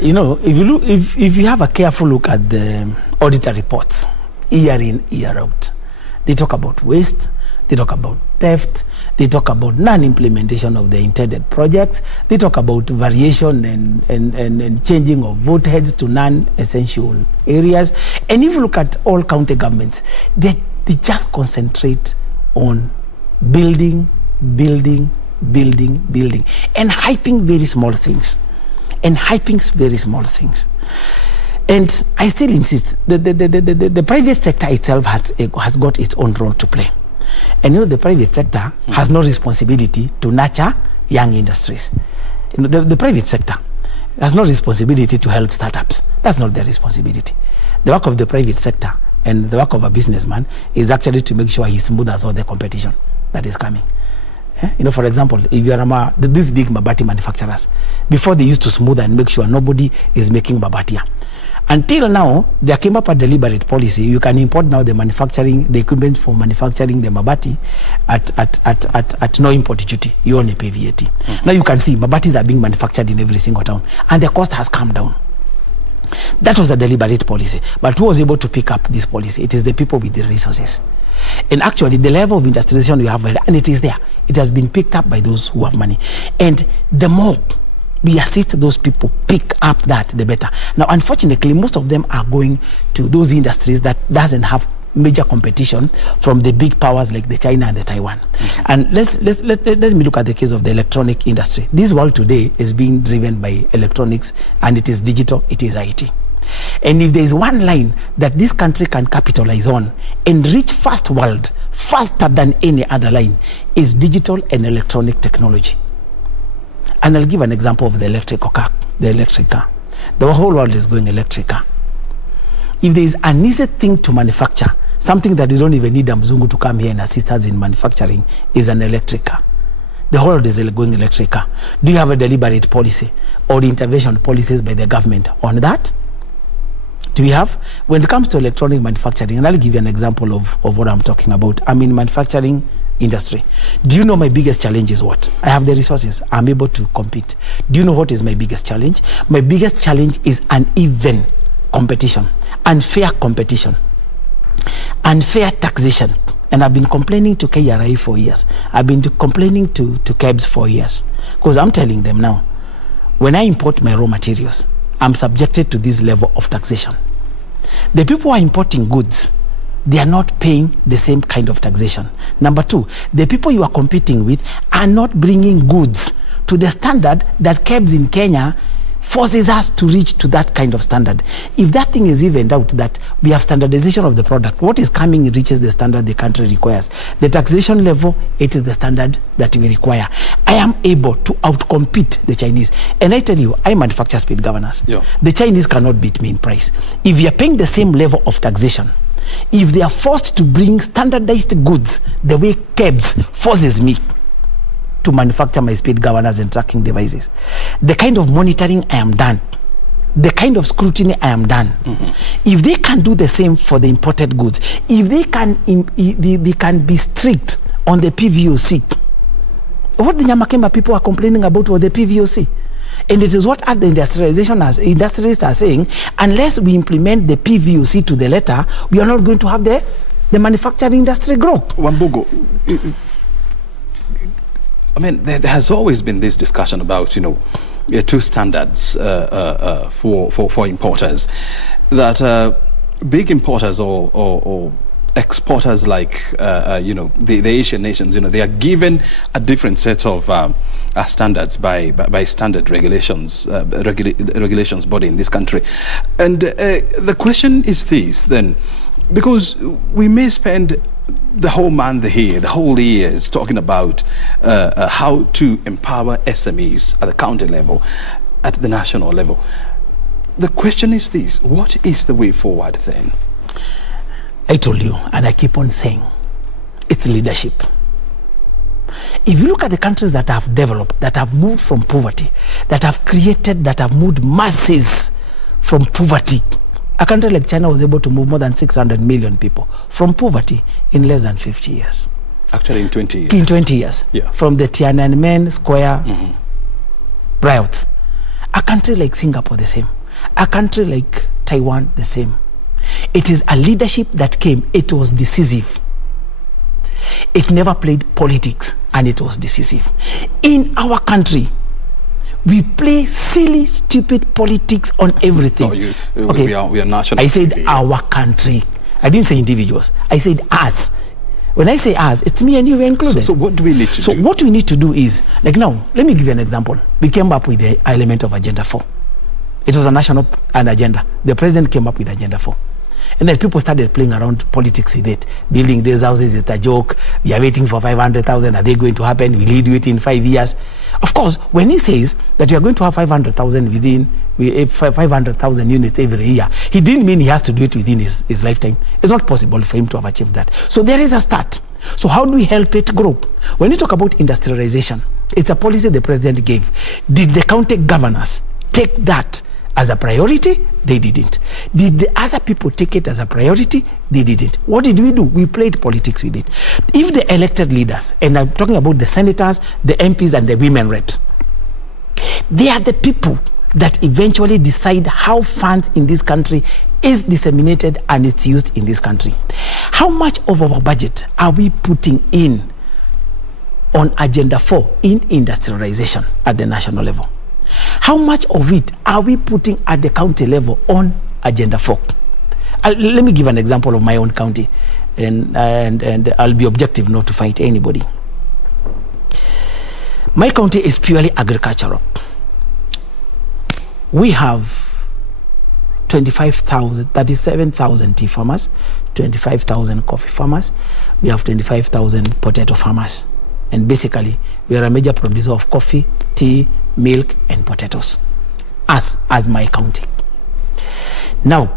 You know, if you have a careful look at the auditor reports, year in, year out, they talk about waste, they talk about theft, they talk about non-implementation of the intended projects, they talk about variation and changing of vote heads to non-essential areas. And if you look at all county governments, they just concentrate on building, and hyping very small things. And I still insist, the private sector itself has got its own role to play. And you know, the private sector has no responsibility to nurture young industries. You know, the private sector has no responsibility to help startups. That's not their responsibility. The work of the private sector and the work of a businessman is actually to make sure he smooths all the competition that is coming. You know, for example, if you are these big mabati manufacturers, before they used to smooth and make sure nobody is making mabati. Until now, there came up a deliberate policy. You can import now the equipment for manufacturing the mabati at no import duty. You only pay VAT. Now you can see mabatis are being manufactured in every single town, and the cost has come down. That was a deliberate policy. But who was able to pick up this policy? It is the people with the resources. And actually, the level of industrialization we have, and it is there, it has been picked up by those who have money. And the more we assist those people pick up that, the better. Now, unfortunately, most of them are going to those industries that doesn't have major competition from the big powers like the China and the Taiwan. And let me look at the case of the electronic industry. This world today is being driven by electronics, and it is digital, it is IT. And if there is one line that this country can capitalize on and reach first world faster than any other line, is digital and electronic technology. And I'll give an example of the electric car. The whole world is going electric car. If there is an easy thing to manufacture, something that you don't even need a mzungu to come here and assist us in manufacturing, is an electric car. The whole world is going electric car. Do you have a deliberate policy or intervention policies by the government on that? Do we have? When it comes to electronic manufacturing, and I'll give you an example of what I'm talking about. I'm in manufacturing industry. Do you know my biggest challenge is what? I have the resources. I'm able to compete. Do you know what is my biggest challenge? My biggest challenge is uneven competition, unfair competition, unfair taxation. And I've been complaining to KRI for years. I've been complaining to KEBS for years. Because I'm telling them now, when I import my raw materials, I'm subjected to this level of taxation. The people who are importing goods, they are not paying the same kind of taxation. Number two, the people you are competing with are not bringing goods to the standard that KEBS in Kenya forces us to reach to that kind of standard. If that thing is evened out, that we have standardization of the product, what is coming reaches the standard the country requires. The taxation level, it is the standard that we require. I am able to outcompete the Chinese. And I tell you, I manufacture speed governors. Yeah. The Chinese cannot beat me in price. If you are paying the same level of taxation, if they are forced to bring standardized goods the way KEBS forces me to manufacture my speed governors and tracking devices, the kind of monitoring I am done, the kind of scrutiny I am done, if they can do the same for the imported goods, if they can be strict on the PVOC, what the Nyamakemba people are complaining about was the PVOC. And it is what the industrialists are saying, unless we implement the PVOC to the letter, we are not going to have the manufacturing industry grow. Wambugu, I mean, there has always been this discussion about, two standards for importers. That big importers or exporters like, the Asian nations, they are given a different set of standards by standard regulations body in this country. And the question is this then, because we may spend the whole month here, the whole year is talking about how to empower SMEs at the county level, at the national level. The question is this: what is the way forward then? I told you, and I keep on saying, it's leadership. If you look at the countries that have developed, that have moved from poverty, that have moved masses from poverty, a country like China was able to move more than 600 million people from poverty in less than 50 years. Actually, in 20 years. In 20 years. Yeah. From the Tiananmen Square riots A country like Singapore, the same. A country like Taiwan, the same. It is a leadership that came. It was decisive. It never played politics, and it was decisive. In our country, we play silly, stupid politics on everything. No, we are national. I said our country. I didn't say individuals. I said us. When I say us, it's me and you included. So what do we need to do? So what we need to do is, like now, let me give you an example. We came up with the element of Agenda 4. It was a national agenda. The president came up with Agenda 4. And then people started playing around politics with it. Building these houses is a joke. We are waiting for 500,000. Are they going to happen? Will he do it in 5 years? Of course, when he says that we are going to have 500,000 within 500,000 units every year, he didn't mean he has to do it within his lifetime. It's not possible for him to have achieved that. So there is a start. So how do we help it grow? When you talk about industrialization, it's a policy the president gave. Did the county governors take that as a priority? They didn't. Did the other people take it as a priority? They didn't. What did we do? We played politics with it. If the elected leaders, and I'm talking about the senators, the MPs, and the women reps, they are the people that eventually decide how funds in this country is disseminated and it's used in this country. How much of our budget are we putting in on Agenda 4 in industrialization at the national level? How much of it are we putting at the county level on Agenda 4? Let me give an example of my own county, and I'll be objective not to fight anybody. My county is purely agricultural. We have 37,000 tea farmers, 25,000 coffee farmers. We have 25,000 potato farmers. And basically, we are a major producer of coffee, tea, milk, and potatoes, as my county. Now,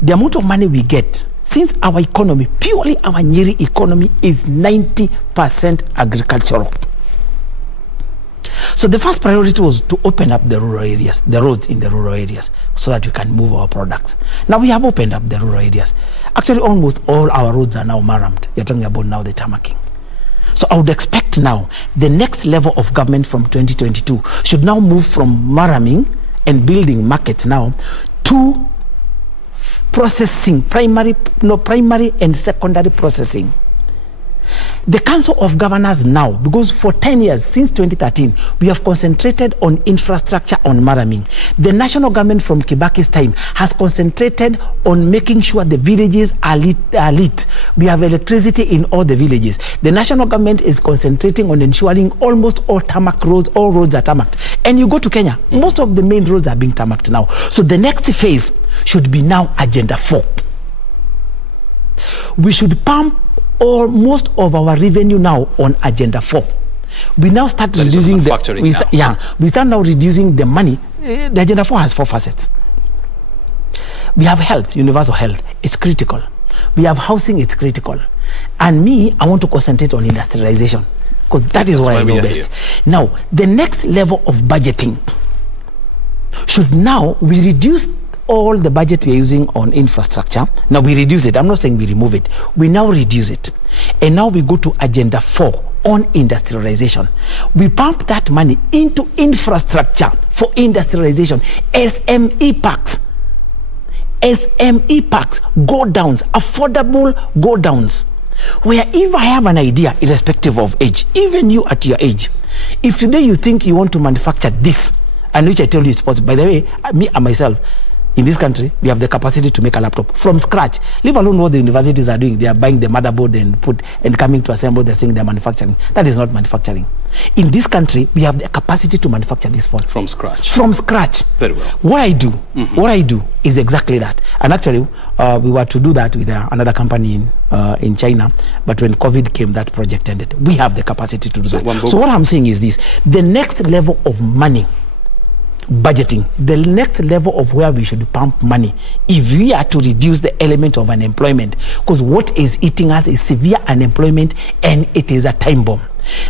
the amount of money we get, since our economy, purely our Nyeri economy, is 90% agricultural. So the first priority was to open up the rural areas, the roads in the rural areas, so that we can move our products. Now we have opened up the rural areas. Actually, almost all our roads are now marramed. You're talking about now the tarmacking. So I would expect now the next level of government from 2022 should now move from marraming and building markets now to processing, primary and secondary processing. The Council of Governors now, because for 10 years, since 2013, we have concentrated on infrastructure on marraming. The national government from Kibaki's time has concentrated on making sure the villages are lit. We have electricity in all the villages. The national government is concentrating on ensuring almost all tarmac roads, all roads are tarmacked. And you go to Kenya, most of the main roads are being tarmacked now. So the next phase should be now Agenda 4. We should pump most of our revenue now on Agenda 4. We now start reducing we start now reducing the money. The Agenda 4 has 4 facets. We have health, universal health. It's critical. We have housing. It's critical. And me, I want to concentrate on industrialization because that is what I know best. Now, the next level of budgeting should now we reduce all the budget we are using on infrastructure. Now we reduce it. I'm not saying we remove it. We now reduce it. And now we go to Agenda 4 on industrialization. We pump that money into infrastructure for industrialization. SME parks. SME parks, go downs, affordable go downs. Where if I have an idea, irrespective of age, even you at your age, if today you think you want to manufacture this, and which I tell you it's possible. By the way, me and myself, in this country, we have the capacity to make a laptop from scratch. Leave alone what the universities are doing. They are buying the motherboard and coming to assemble. They're saying they're manufacturing. That is not manufacturing. In this country, we have the capacity to manufacture this phone from scratch. From scratch. Very well. What I do is exactly that. And actually, we were to do that with another company in China. But when COVID came, that project ended. We have the capacity to do that. So what I'm saying is this: the next level of money. Budgeting, the next level of where we should pump money if we are to reduce the element of unemployment, because what is eating us is severe unemployment and it is a time bomb.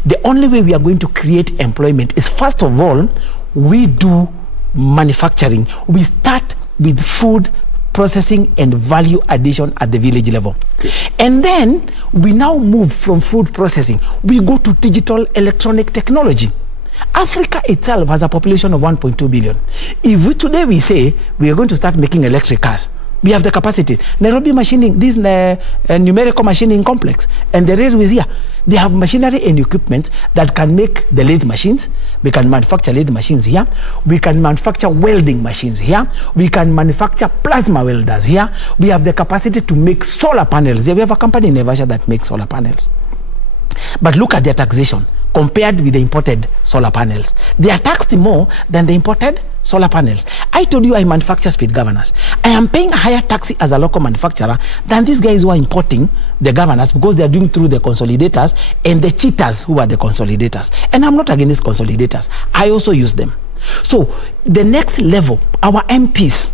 The only way we are going to create employment is, first of all, we do manufacturing. We start with food processing and value addition at the village level. Okay. And then we now move from food processing. We go to digital electronic technology. Africa itself has a population of 1.2 billion. If today we say we are going to start making electric cars, we have the capacity. Nairobi machining, this numerical machining complex, and the railways here, they have machinery and equipment that can make the lathe machines. We can manufacture lathe machines here. We can manufacture welding machines here. We can manufacture plasma welders here. We have the capacity to make solar panels. We have a company in Nevada that makes solar panels. But look at their taxation compared with the imported solar panels. They are taxed more than the imported solar panels. I told you I manufacture speed governors. I am paying a higher tax as a local manufacturer than these guys who are importing the governors, because they are doing through the consolidators and the cheaters who are the consolidators. And I'm not against consolidators. I also use them. So the next level, our MPs,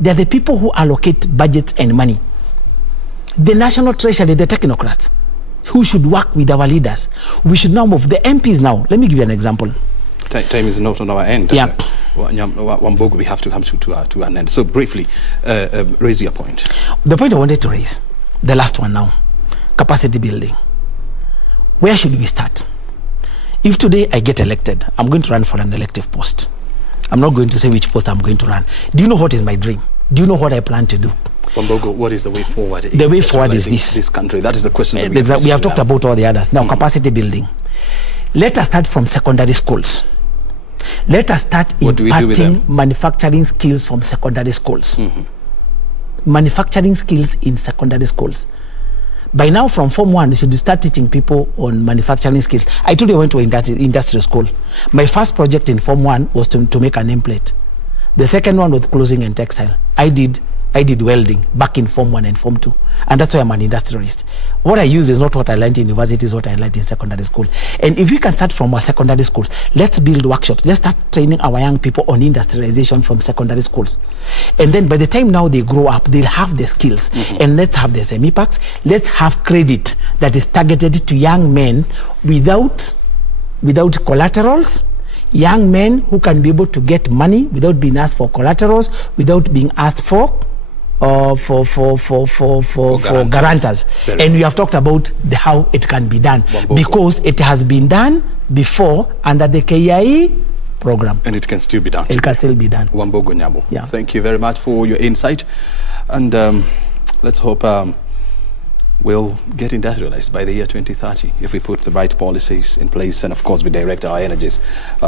they're the people who allocate budgets and money. The National Treasury, the technocrats, who should work with our leaders. We should now move. The MPs now, let me give you an example. Time is not on our end. Yeah. Wambogo, we have to come to an end. So briefly, raise your point. The point I wanted to raise, the last one now, capacity building. Where should we start? If today I get elected, I'm going to run for an elective post. I'm not going to say which post I'm going to run. Do you know what is my dream? Do you know what I plan to do? Wambogo, what is the way forward? The way forward is this country. That is the question. We have talked about all the others. Now, capacity building. Let us start from secondary schools. Let us start imparting manufacturing skills from secondary schools. Manufacturing skills in secondary schools. By now, from Form 1, you should start teaching people on manufacturing skills. I told you I went to industrial school. My first project in Form 1 was to make a nameplate. The second one was clothing and textile. I did welding back in Form 1 and Form 2. And that's why I'm an industrialist. What I use is not what I learned in university, is what I learned in secondary school. And if we can start from our secondary schools, let's build workshops. Let's start training our young people on industrialization from secondary schools. And then by the time now they grow up, they'll have the skills. And let's have the semi-packs. Let's have credit that is targeted to young men without collaterals. Young men who can be able to get money without being asked for collaterals, without being asked for guarantors. And we have talked about how it can be done, because it has been done before under the KIE program. And it can still be done. It can still be done. Wambogo Nyabo, yeah. Thank you very much for your insight. And let's hope we'll get industrialized by the year 2030 if we put the right policies in place, and of course we direct our energies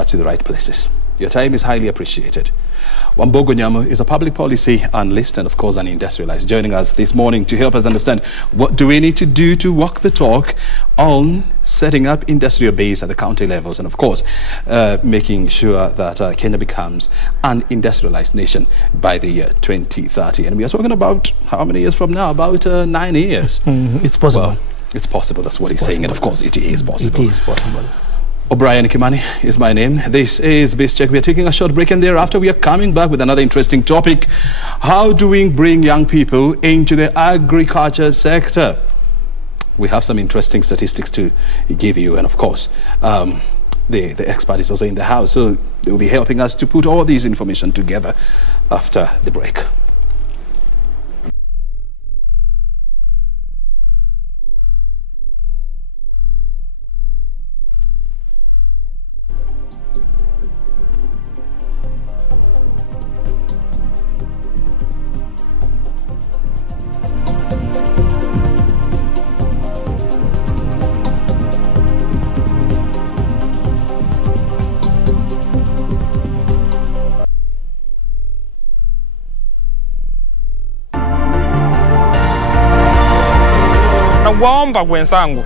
to the right places. Your time is highly appreciated. Wambogo Nyamo is a public policy analyst and of course an industrialist, joining us this morning to help us understand what do we need to do to walk the talk on setting up industrial base at the county levels, and of course making sure that Kenya becomes an industrialized nation by the year 2030. And we are talking about how many years from now? About 9 years. It's possible. Well, it's possible. That's what he's saying, and of course it is possible. It is possible. O'Brien Kimani is my name. This is Bizcheck. We are taking a short break, and thereafter we are coming back with another interesting topic. How do we bring young people into the agriculture sector? We have some interesting statistics to give you, and of course the expert is also in the house, so they will be helping us to put all these information together after the break. Waomba wenzangu,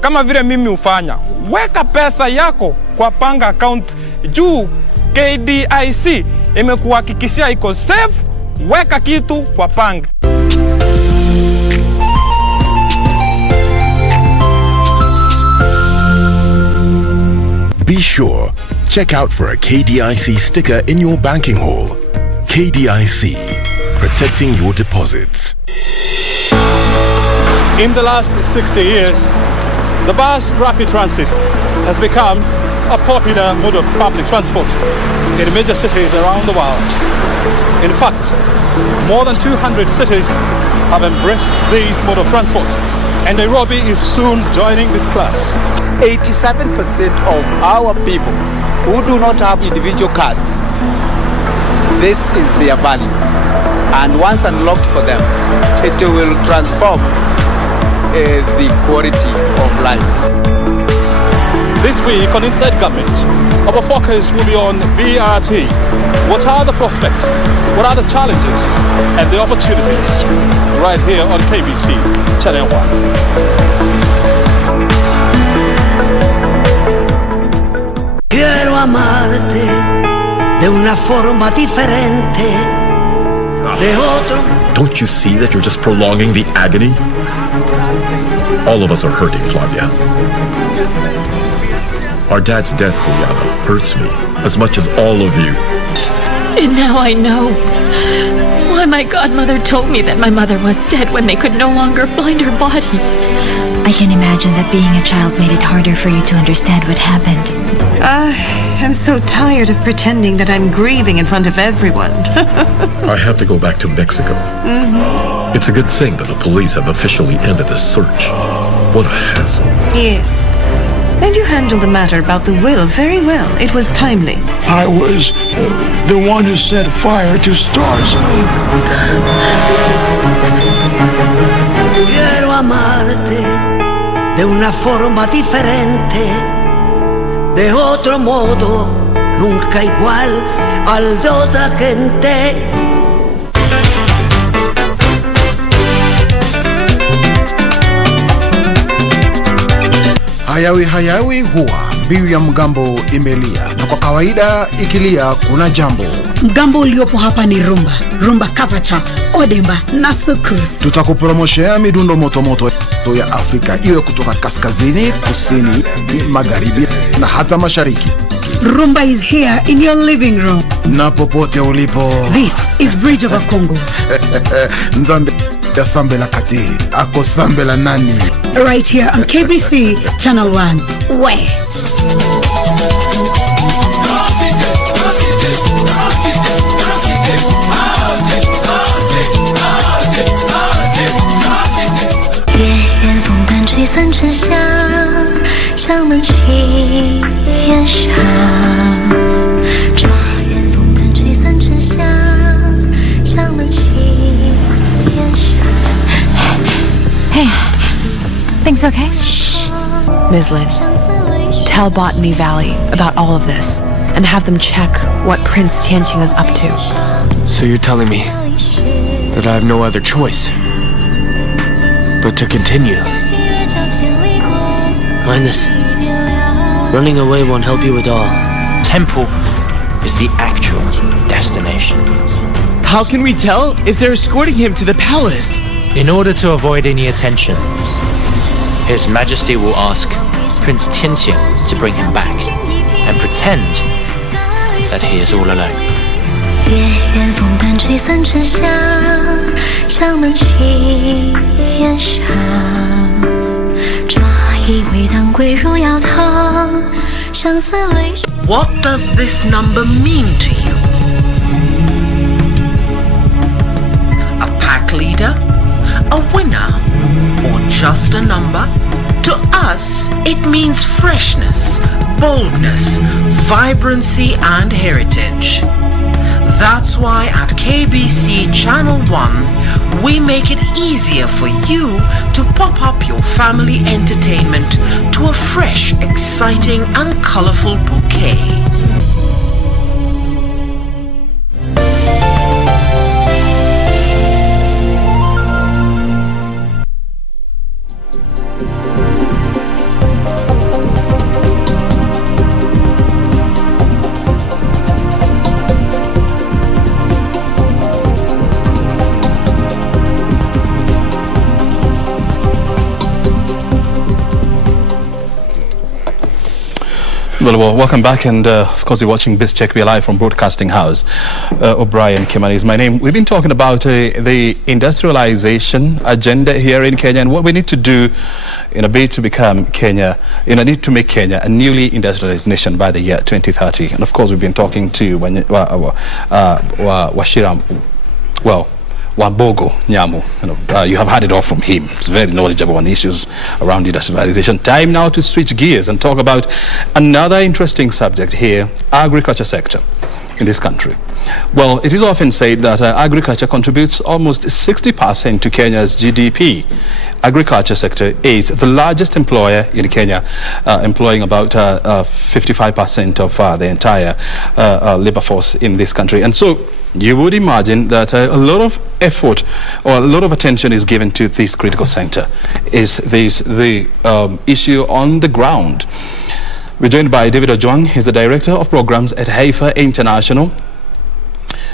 kama vile mimi ufanya, weka pesa yako kwa panga account juu KDIC imekuhakikishia iko safe. Weka kitu kwa panga. Be sure, check out for a KDIC sticker in your banking hall. KDIC, protecting your deposits. In the last 60 years, the bus rapid transit has become a popular mode of public transport in major cities around the world. In fact, more than 200 cities have embraced this mode of transport, and Nairobi is soon joining this class. 87% of our people who do not have individual cars, this is their value. And once unlocked for them, it will transform the quality of life. This week on Inside Government, our focus will be on BRT. What are the prospects? What are the challenges and the opportunities? Right here on KBC Channel 1. Quiero amarte de una forma diferente de otro. Don't you see that you're just prolonging the agony? All of us are hurting, Flavia. Our dad's death, Juliana, hurts me as much as all of you. And now I know why my godmother told me that my mother was dead when they could no longer find her body. I can imagine that being a child made it harder for you to understand what happened. I'm so tired of pretending that I'm grieving in front of everyone. I have to go back to Mexico. It's a good thing that the police have officially ended the search. What a hassle. Yes. And you handled the matter about the will very well. It was timely. I was the one who set fire to stars. Quiero amarte de una forma diferente, de otro modo, nunca igual al de otra gente. Hayawi huwa mbiu ya mgambo imelia, na kwa kawaida ikilia kuna jambo. Mgambo uliopo hapa ni rumba kavacha, odemba na sukus. Tutakupromoshea midundo motomoto ya Afrika, iwe kutoka kaskazini, kusini, magharibi na hata mashariki. Rumba is here in your living room. Na popote ulipo. This is Bridge over Congo. Nzambe ya sambe la kati, ako sambe la nani. Right here on KBC Channel 1. Where? Hey, things okay? Shh. Ms. Lin, tell Botany Valley about all of this and have them check what Prince Tianqing is up to. So you're telling me that I have no other choice but to continue? Mind this. Running away won't help you at all. Temple is the actual destination. How can we tell if they're escorting him to the palace? In order to avoid any attention, His Majesty will ask Prince Tianqing to bring him back and pretend that he is all alone. What does this number mean to you? A pack leader? A winner? Or just a number? To us, it means freshness, boldness, vibrancy, and heritage. That's why at KBC Channel 1, we make it easier for you to pop up your family entertainment to a fresh, exciting, and colorful bouquet. Well, welcome back, and of course you're watching Bizcheck. We're live from Broadcasting House. O'Brien Kimani is my name. We've been talking about the industrialization agenda here in Kenya and what we need to do in a bid to become Kenya, in a need to make Kenya a newly industrialized nation by the year 2030. And of course we've been talking to Washira, well, Wambogo Nyamu. You have heard it all from him. He's very knowledgeable on issues around industrialization. Time now to switch gears and talk about another interesting subject here, agriculture sector in this country. Well, it is often said that agriculture contributes almost 60% to Kenya's GDP. Agriculture sector is the largest employer in Kenya, employing about 55% of the entire labor force in this country. And so you would imagine that a lot of effort or a lot of attention is given to this critical center. Is this the issue on the ground? We're joined by David Ojwang. He's the Director of Programs at Haifa International.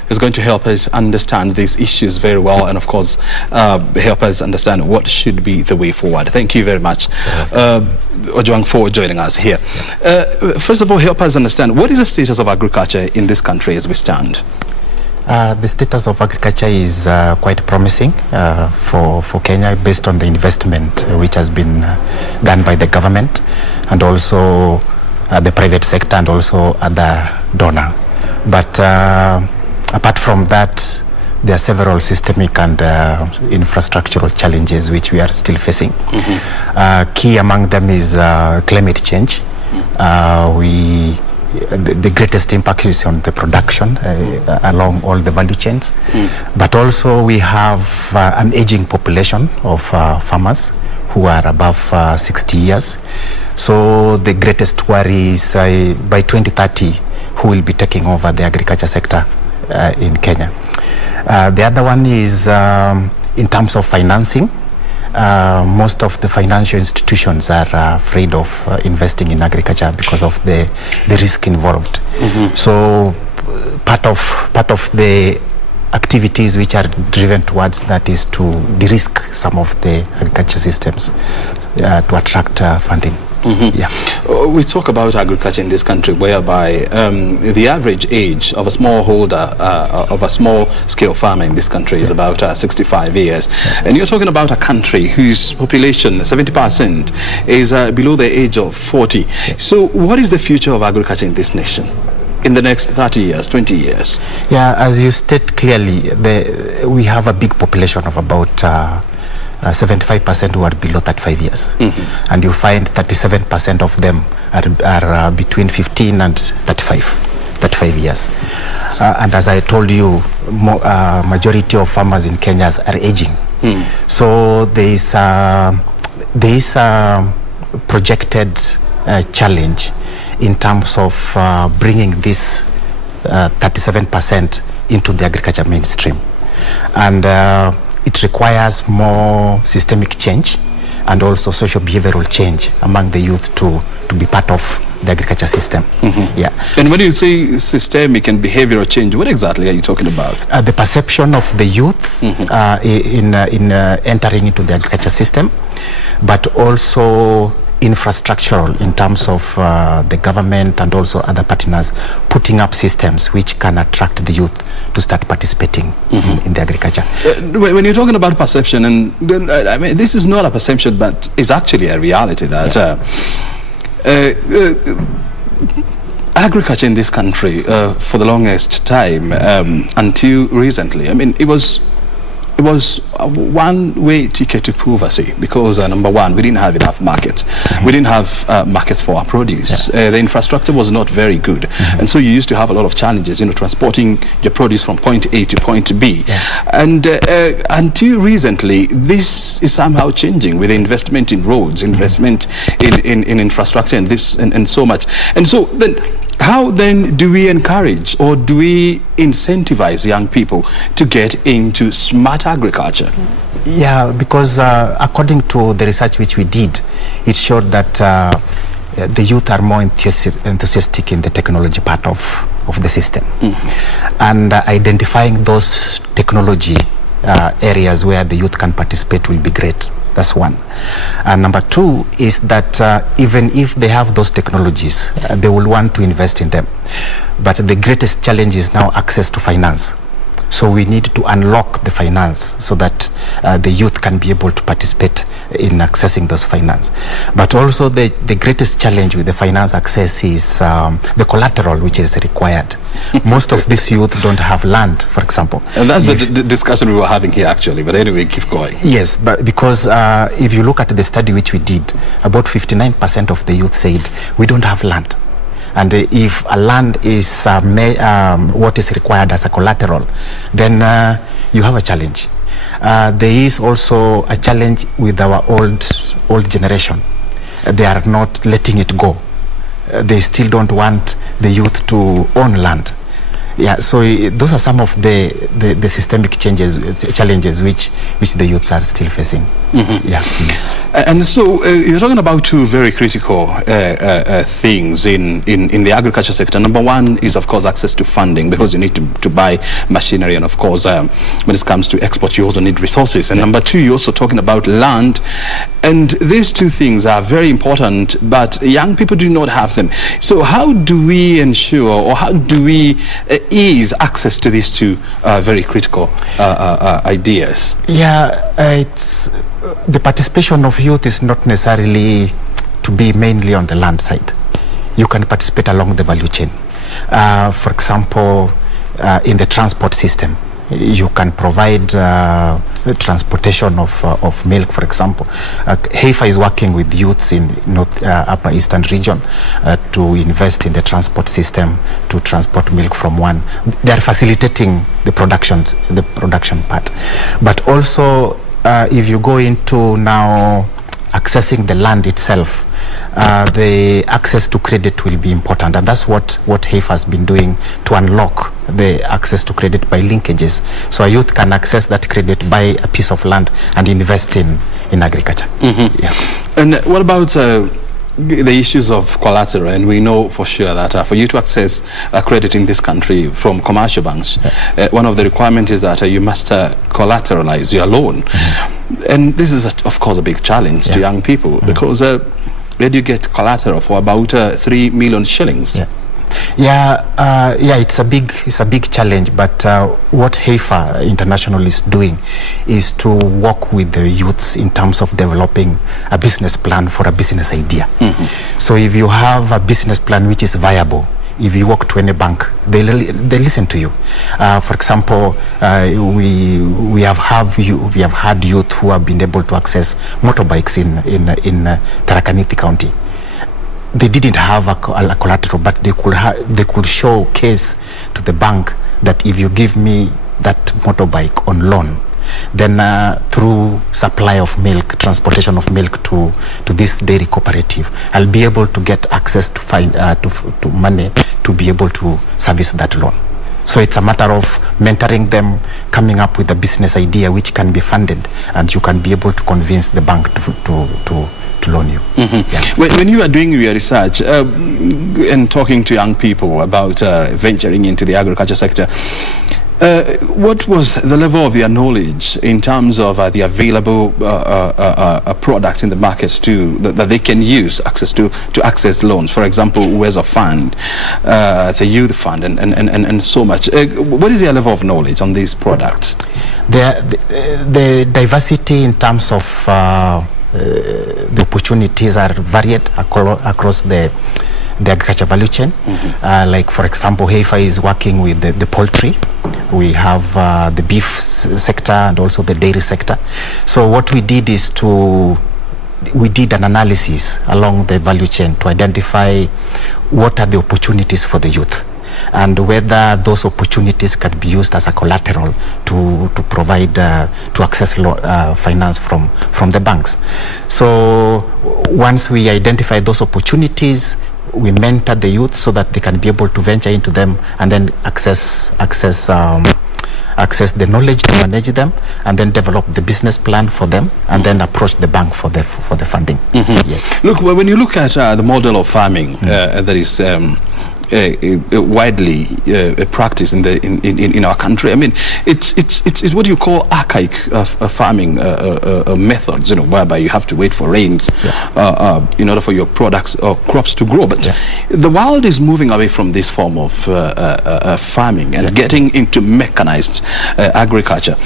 He's going to help us understand these issues very well and, of course, help us understand what should be the way forward. Thank you very much, Ojwang, for joining us here. First of all, help us understand, what is the status of agriculture in this country as we stand? The status of agriculture is quite promising for Kenya, based on the investment which has been done by the government and also the private sector and also other donor. But apart from that, there are several systemic and infrastructural challenges which we are still facing. Key among them is climate change. The greatest impact is on the production along all the value chains. But also we have an aging population of farmers who are above 60 years. So the greatest worry is by 2030, who will be taking over the agriculture sector in Kenya. The other one is in terms of financing. Most of the financial institutions are afraid of investing in agriculture because of the risk involved. So part of the activities which are driven towards that is to de-risk some of the agriculture systems to attract funding. Yeah. We talk about agriculture in this country whereby the average age of a smallholder of a small scale farmer in this country is about 65 years. And you're talking about a country whose population, 70%, is below the age of 40. So what is the future of agriculture in this nation in the next 30 years, 20 years? Yeah, as you state clearly, we have a big population of about 75% who are below 35 years. And you find 37% of them are between 15 and 35 years. And as I told you, majority of farmers in Kenya are aging. So there is a projected challenge in terms of bringing this 37% into the agriculture mainstream. And it requires more systemic change and also social behavioral change among the youth to be part of the agriculture system. Yeah. And when you say systemic and behavioral change, what exactly are you talking about? The perception of the youth in entering into the agriculture system, but also infrastructural in terms of the government and also other partners putting up systems which can attract the youth to start participating in the agriculture. When you're talking about perception, and I mean, this is not a perception, but it's actually a reality that agriculture in this country for the longest time until recently, I mean, it was a one-way ticket to poverty because, number one, we didn't have enough markets. We didn't have markets for our produce. The infrastructure was not very good. And so you used to have a lot of challenges, transporting your produce from point A to point B. And until recently, this is somehow changing with investment in roads, investment in infrastructure and so much. And so then, how then do we encourage or do we incentivize young people to get into smart agriculture? Yeah, because according to the research which we did, it showed that the youth are more enthusiastic in the technology part of the system. And identifying those technology areas where the youth can participate will be great. That's one. And number two is that even if they have those technologies, they will want to invest in them. But the greatest challenge is now access to finance. So we need to unlock the finance so that the youth can be able to participate in accessing those finance. But also the greatest challenge with the finance access is the collateral which is required. Most of these youth don't have land, for example. And that's the discussion we were having here actually, but anyway, keep going. Yes, but because if you look at the study which we did, about 59% of the youth said we don't have land. And if a land is what is required as a collateral, then you have a challenge. There is also a challenge with our old generation. They are not letting it go. They still don't want the youth to own land. Yeah, so those are some of the systemic challenges which the youths are still facing. Mm-hmm. Yeah. And so you're talking about two very critical things in the agriculture sector. Number one is, of course, access to funding, because you need to buy machinery, and of course, when it comes to export, you also need resources. And number two, you're also talking about land. And these two things are very important, but young people do not have them. So how do we ensure, or how do we ease access to these two very critical ideas? Yeah, it's the participation of youth is not necessarily to be mainly on the land side. You can participate along the value chain. For example, in the transport system, you can provide transportation of milk, for example. HEIFA is working with youths in Upper Eastern region to invest in the transport system to transport milk from one. They are facilitating the production part. But also, if you go into now accessing the land itself, the access to credit will be important, and that's what HEIFA has been doing to unlock the access to credit by linkages, so a youth can access that credit, buy a piece of land and invest in agriculture. Mm-hmm. Yeah. And what about the issues of collateral? And we know for sure that for you to access credit in this country from commercial banks, one of the requirements is that you must collateralize your loan. Mm-hmm. And this is, of course, a big challenge to young people, because where do you get collateral for about 3 million shillings? It's a big challenge, but what HEIFA International is doing is to work with the youths in terms of developing a business plan for a business idea. Mm-hmm. So if you have a business plan which is viable, if you walk to any bank, they listen to you. For example, we have had youth who have been able to access motorbikes in Tharaka Nithi County. They didn't have a collateral, but they could showcase to the bank that if you give me that motorbike on loan, then through supply of milk, transportation of milk to this dairy cooperative, I'll be able to get access to money to be able to service that loan. So it's a matter of mentoring them, coming up with a business idea which can be funded, and you can be able to convince the bank to loan you. Mm-hmm. Yeah. When you are doing your research and talking to young people about venturing into the agriculture sector, what was the level of their knowledge in terms of the available products in the market that they can use to access loans? For example, Wezo Fund, the Youth Fund, and so much. What is their level of knowledge on these products? The diversity in terms of the opportunities are varied across the agriculture value chain. Mm-hmm. Like, for example, HEIFA is working with the poultry. We have the beef sector and also the dairy sector. So what we did is we did an analysis along the value chain to identify what are the opportunities for the youth, and whether those opportunities can be used as a collateral to provide to access finance from the banks. So once we identify those opportunities, we mentor the youth so that they can be able to venture into them and then access the knowledge to manage them, and then develop the business plan for them, and then approach the bank for the funding. Mm-hmm. Yes. Look, when you look at the model of farming that is widely practiced in our country. I mean, it's what you call archaic farming methods, whereby you have to wait for rains in order for your products or crops to grow. But the world is moving away from this form of farming and getting into mechanized agriculture.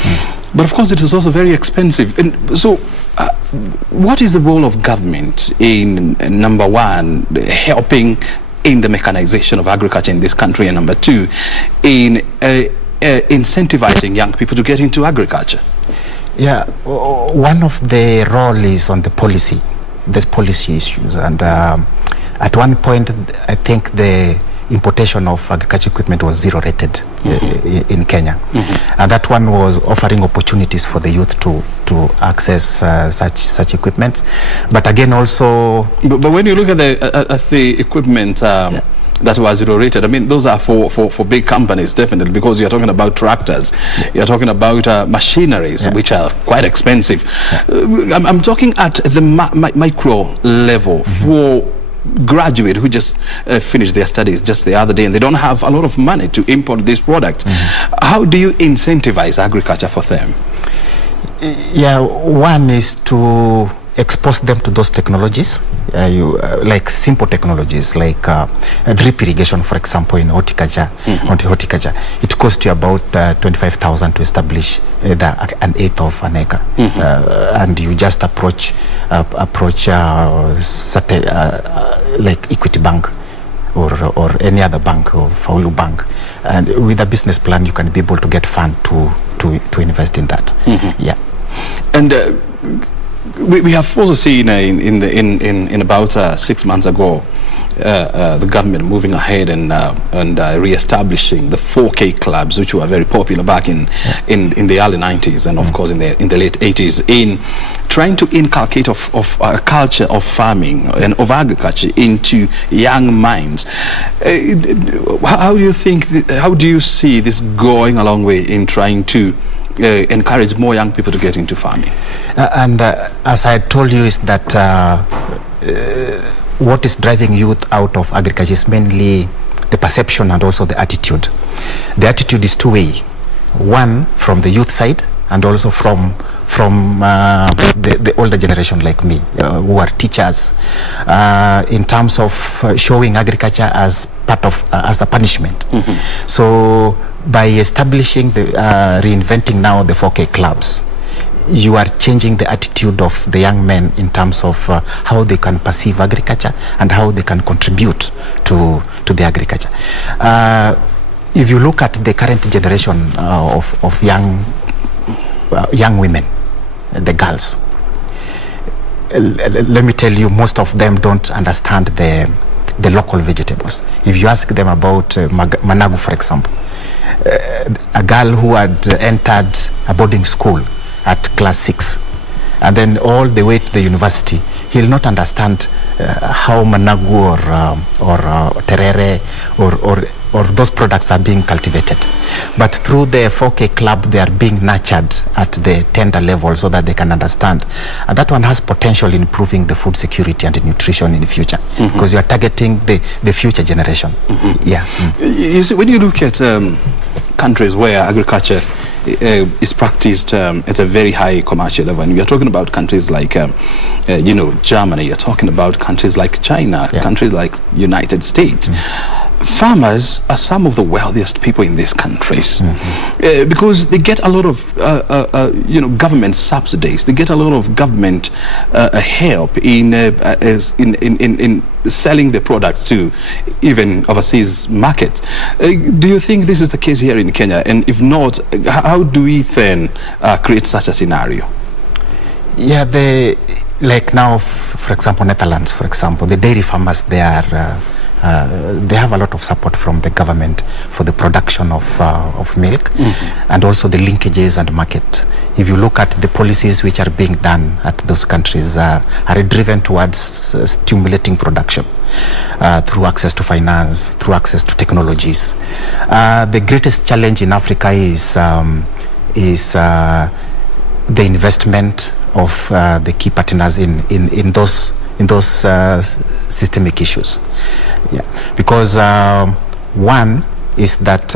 But of course, it is also very expensive. And so, what is the role of government in, number one, helping in the mechanization of agriculture in this country, and number two, in incentivizing young people to get into agriculture? Yeah, one of the role is on the policy. There's policy issues, and at one point, I think the importation of agriculture equipment was zero rated in Kenya, and that one was offering opportunities for the youth to access such equipment. But again, also, but when you look at the equipment that was zero rated, I mean, those are for big companies, definitely, because you're talking about tractors, you're talking about machineries, which are quite expensive. I'm talking at the micro level for graduate who just finished their studies just the other day, and they don't have a lot of money to import this product. How do you incentivize agriculture for them? Yeah, one is to expose them to those technologies, like simple technologies, like drip irrigation, for example, in horticulture. Horticulture, it costs you about 25,000 to establish an eighth of an acre, and you just approach certain, like Equity Bank or any other bank or Faulu Bank, and with a business plan, you can be able to get fund to invest in that. Yeah, and. We have also seen in about 6 months ago the government moving ahead and re-establishing the 4K clubs, which were very popular back in the early 90s and of course in the late 80s, in trying to inculcate of a culture of farming and of agriculture into young minds. How do you see this going a long way in trying to encourage more young people to get into farming? And as I told you, is that what is driving youth out of agriculture is mainly the perception and also the attitude. The attitude is two-way. One, from the youth side, and also from the older generation like me, who are teachers, in terms of showing agriculture as part of as a punishment. So by establishing reinventing now the 4K clubs, you are changing the attitude of the young men in terms of how they can perceive agriculture and how they can contribute to the agriculture. If you look at the current generation of young women, the girls, let me tell you, most of them don't understand the local vegetables. If you ask them about managu, for example, a girl who had entered a boarding school at class 6 and then all the way to the university, he'll not understand how managu or terere or those products are being cultivated. But through the 4K club, they are being nurtured at the tender level so that they can understand. And that one has potential in improving the food security and the nutrition in the future, because you are targeting the future generation. Yeah. You see, when you look at countries where agriculture is practiced at a very high commercial level, and we are talking about countries like Germany, you're talking about countries like China, countries like United States. Farmers are some of the wealthiest people in these countries because they get a lot of government subsidies. They get a lot of government help in selling the products to even overseas markets. Do you think this is the case here in Kenya? And if not, how do we then create such a scenario? Yeah, like now, for example, Netherlands, for example, the dairy farmers, they have a lot of support from the government for the production of milk, and also the linkages and market. If you look at the policies which are being done at those countries, are driven towards stimulating production through access to finance, through access to technologies. The greatest challenge in Africa is the investment of the key partners in those systemic issues. Yeah, because one is that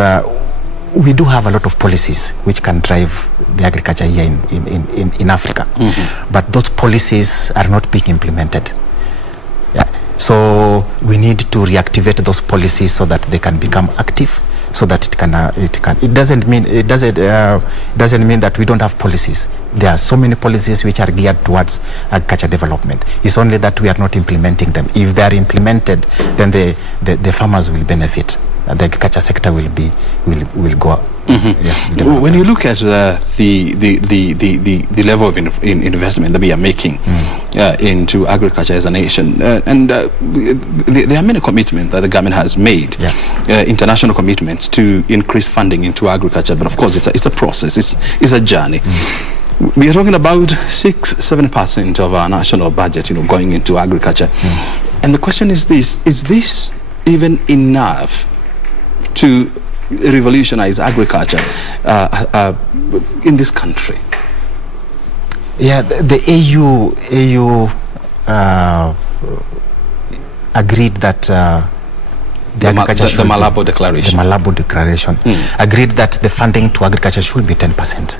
we do have a lot of policies which can drive the agriculture here in Africa, but those policies are not being implemented. Yeah. So we need to reactivate those policies so that they can become active, so that it doesn't mean that we don't have policies. There are so many policies which are geared towards agriculture development. It's only that we are not implementing them. If they are implemented, then the farmers will benefit. The agriculture sector will go up. Yes, when you look at the level of investment that we are making into agriculture as a nation, and there are many commitments that the government has made, international commitments to increase funding into agriculture. But of course, it's a process. It's a journey. We are talking about 6-7% of our national budget, going into agriculture, and the question is this: is this even enough to revolutionize agriculture in this country? Yeah, the AU agreed that the Malabo Declaration agreed that the funding to agriculture should be 10%.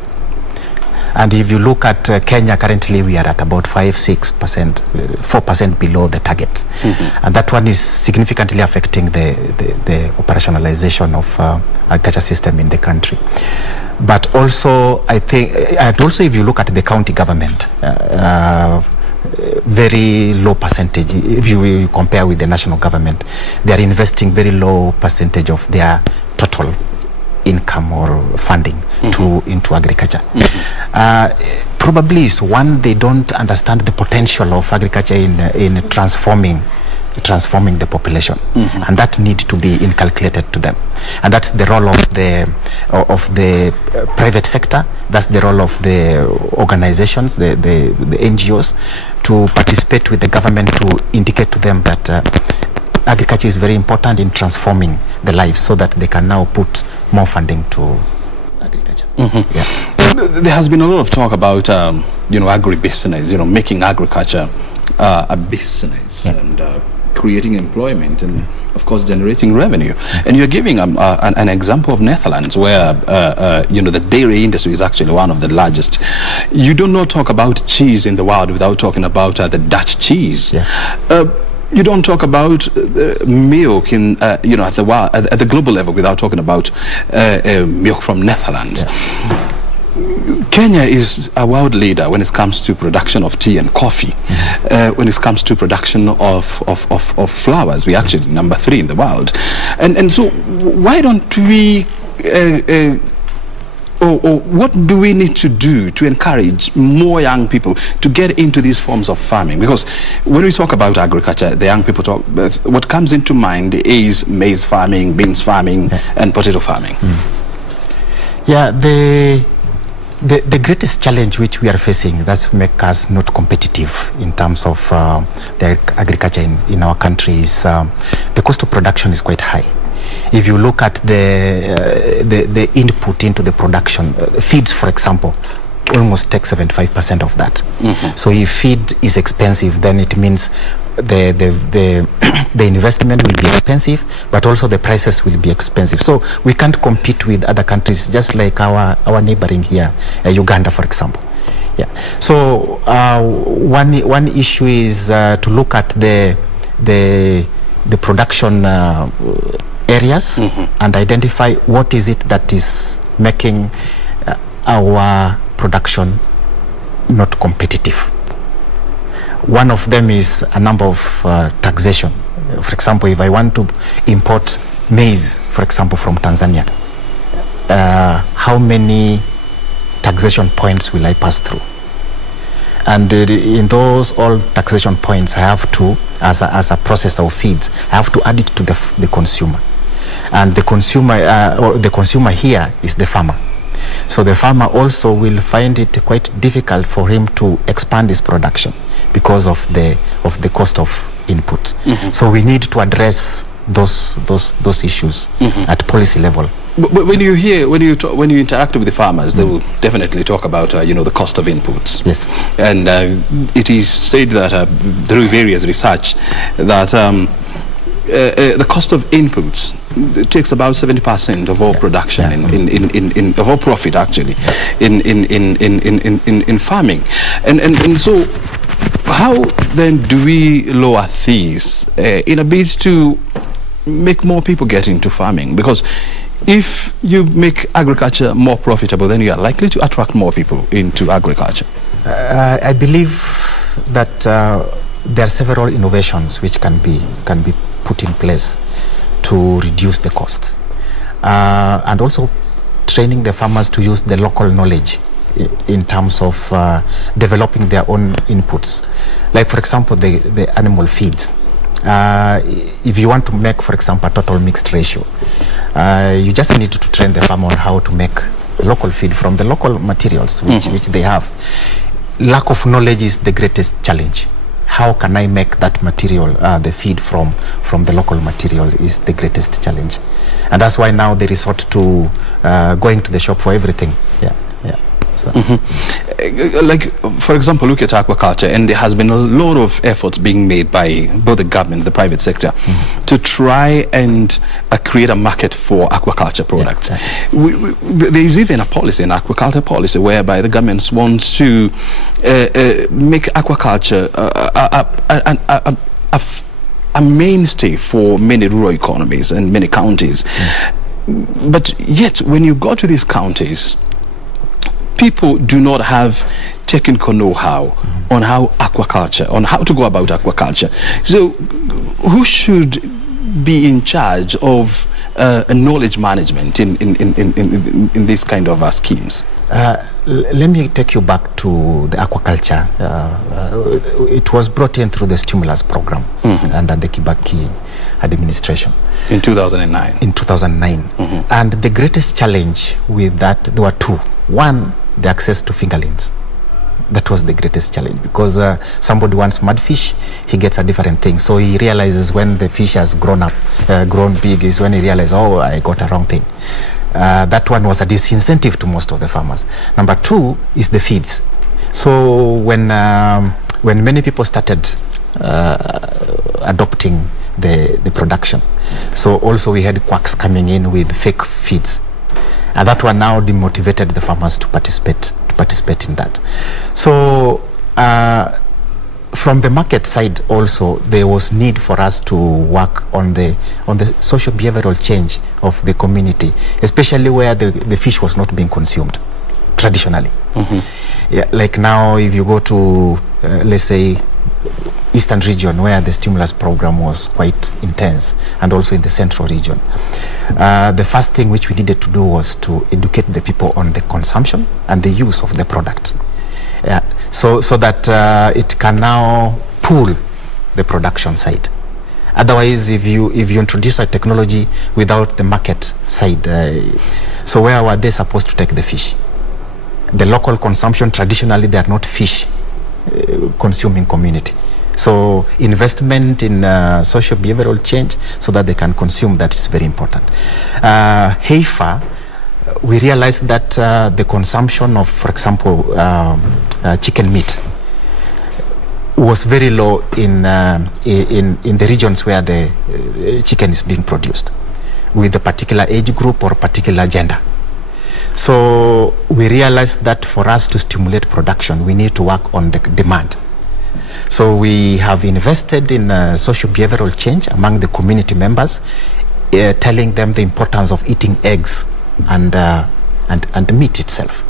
And if you look at Kenya, currently we are at about 5-6%, 4% below the target. And that one is significantly affecting the operationalization of agriculture system in the country. But also, I think, and also if you look at the county government, very low percentage. If you compare with the national government, they are investing very low percentage of their total income or funding into agriculture. Probably is one, they don't understand the potential of agriculture in transforming the population, and that need to be inculcated to them. And that's the role of the private sector. That's the role of the organizations, the NGOs, to participate with the government to indicate to them that agriculture is very important in transforming the lives, so that they can now put more funding to agriculture. Yeah. There has been a lot of talk about agribusiness, making agriculture a business and creating employment and of course generating revenue. And you're giving an example of Netherlands, where the dairy industry is actually one of the largest. You do not talk about cheese in the world without talking about the Dutch cheese. You don't talk about milk in at the global level without talking about milk from Netherlands. Kenya is a world leader when it comes to production of tea and coffee. When it comes to production of flowers, we're actually number 3 in the world. And so why don't we or what do we need to do to encourage more young people to get into these forms of farming? Because when we talk about agriculture, the young people talk, what comes into mind is maize farming, beans farming, and potato farming. Yeah, the greatest challenge which we are facing that's make us not competitive in terms of the agriculture in our country is the cost of production is quite high. If you look at the input into the production, feeds, for example, almost take 75% of that. So if feed is expensive, then it means the investment will be expensive, but also the prices will be expensive. So we can't compete with other countries, just like our neighboring here, Uganda, for example. Yeah. So one issue is to look at the production areas and identify what is it that is making our production not competitive. One of them is a number of taxation. For example, if I want to import maize, for example, from Tanzania, how many taxation points will I pass through? And in those all taxation points, I have to, as a processor of feeds, I have to add it to the consumer. And the consumer here is the farmer. So the farmer also will find it quite difficult for him to expand his production because of the cost of input. So we need to address those issues at policy level But when you interact with the farmers, they will definitely talk about the cost of inputs. Yes. And it is said that through various research that the cost of inputs takes about 70% of all production in of all profit actually in farming, and so how then do we lower these in a bid to make more people get into farming? Because if you make agriculture more profitable, then you are likely to attract more people into agriculture. I believe that there are several innovations which can be put in place to reduce the cost, and also training the farmers to use the local knowledge in terms of developing their own inputs. Like, for example, the animal feeds. If you want to make, for example, a total mixed ratio, you just need to train the farmer on how to make local feed from the local materials which they have. Lack of knowledge is the greatest challenge. How can I make that material, the feed from the local material, is the greatest challenge. And that's why now they resort to going to the shop for everything. So. Like, for example, look at aquaculture, and there has been a lot of efforts being made by both the government and the private sector to try and create a market for aquaculture products. There is even a policy, an aquaculture policy, whereby the government wants to make aquaculture a mainstay for many rural economies and many counties. But yet, when you go to these counties, people do not have technical know-how on how to go about aquaculture. So who should be in charge of knowledge management in this kind of schemes? Let me take you back to the aquaculture. It was brought in through the stimulus program under the Kibaki administration. In 2009? In 2009. And the greatest challenge with that, there were two. One, the access to fingerlings. That was the greatest challenge, because somebody wants mudfish, he gets a different thing. So he realizes when the fish has grown big, is when he realizes, oh, I got a wrong thing. That one was a disincentive to most of the farmers. Number two is the feeds. So when many people started adopting the production, so also we had quacks coming in with fake feeds. And that one now demotivated the farmers to participate in that. So from the market side also, there was need for us to work on the social behavioral change of the community, especially where the fish was not being consumed traditionally. Yeah, like now, if you go to let's say Eastern region, where the stimulus program was quite intense, and also in the Central region, the first thing which we needed to do was to educate the people on the consumption and the use of the product, so that it can now pull the production side. Otherwise, if you introduce a technology without the market side, so where were they supposed to take the fish? The local consumption, traditionally, they are not fish consuming community. So investment in social behavioral change so that they can consume, that is very important. Heifer, we realized that the consumption of, for example, chicken meat was very low in the regions where the chicken is being produced, with a particular age group or particular gender. So we realized that for us to stimulate production, we need to work on the demand. So we have invested in social behavioral change among the community members, telling them the importance of eating eggs and meat itself,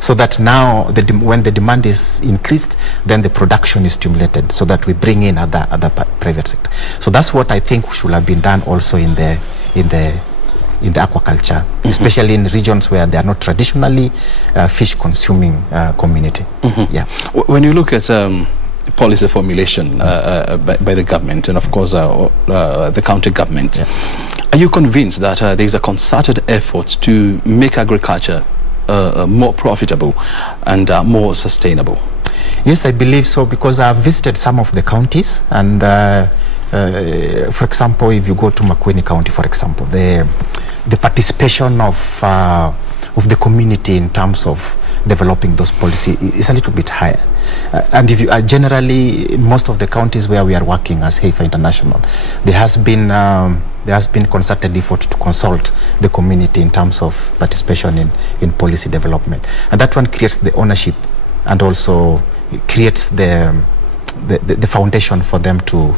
so that now when the demand is increased, then the production is stimulated, so that we bring in other private sector. So that's what I think should have been done also in the aquaculture, especially in regions where they are not traditionally fish consuming community. Yeah. When you look at policy formulation by the government, and of course the county government, are you convinced that there is a concerted effort to make agriculture more profitable and more sustainable? Yes, I believe so, because I've visited some of the counties, and for example, if you go to Makueni County, for example, the participation of the community in terms of developing those policies is a little bit higher. And if you generally, most of the counties where we are working as HEIFA International, there has been concerted effort to consult the community in terms of participation in policy development, and that one creates the ownership and also creates the foundation for them to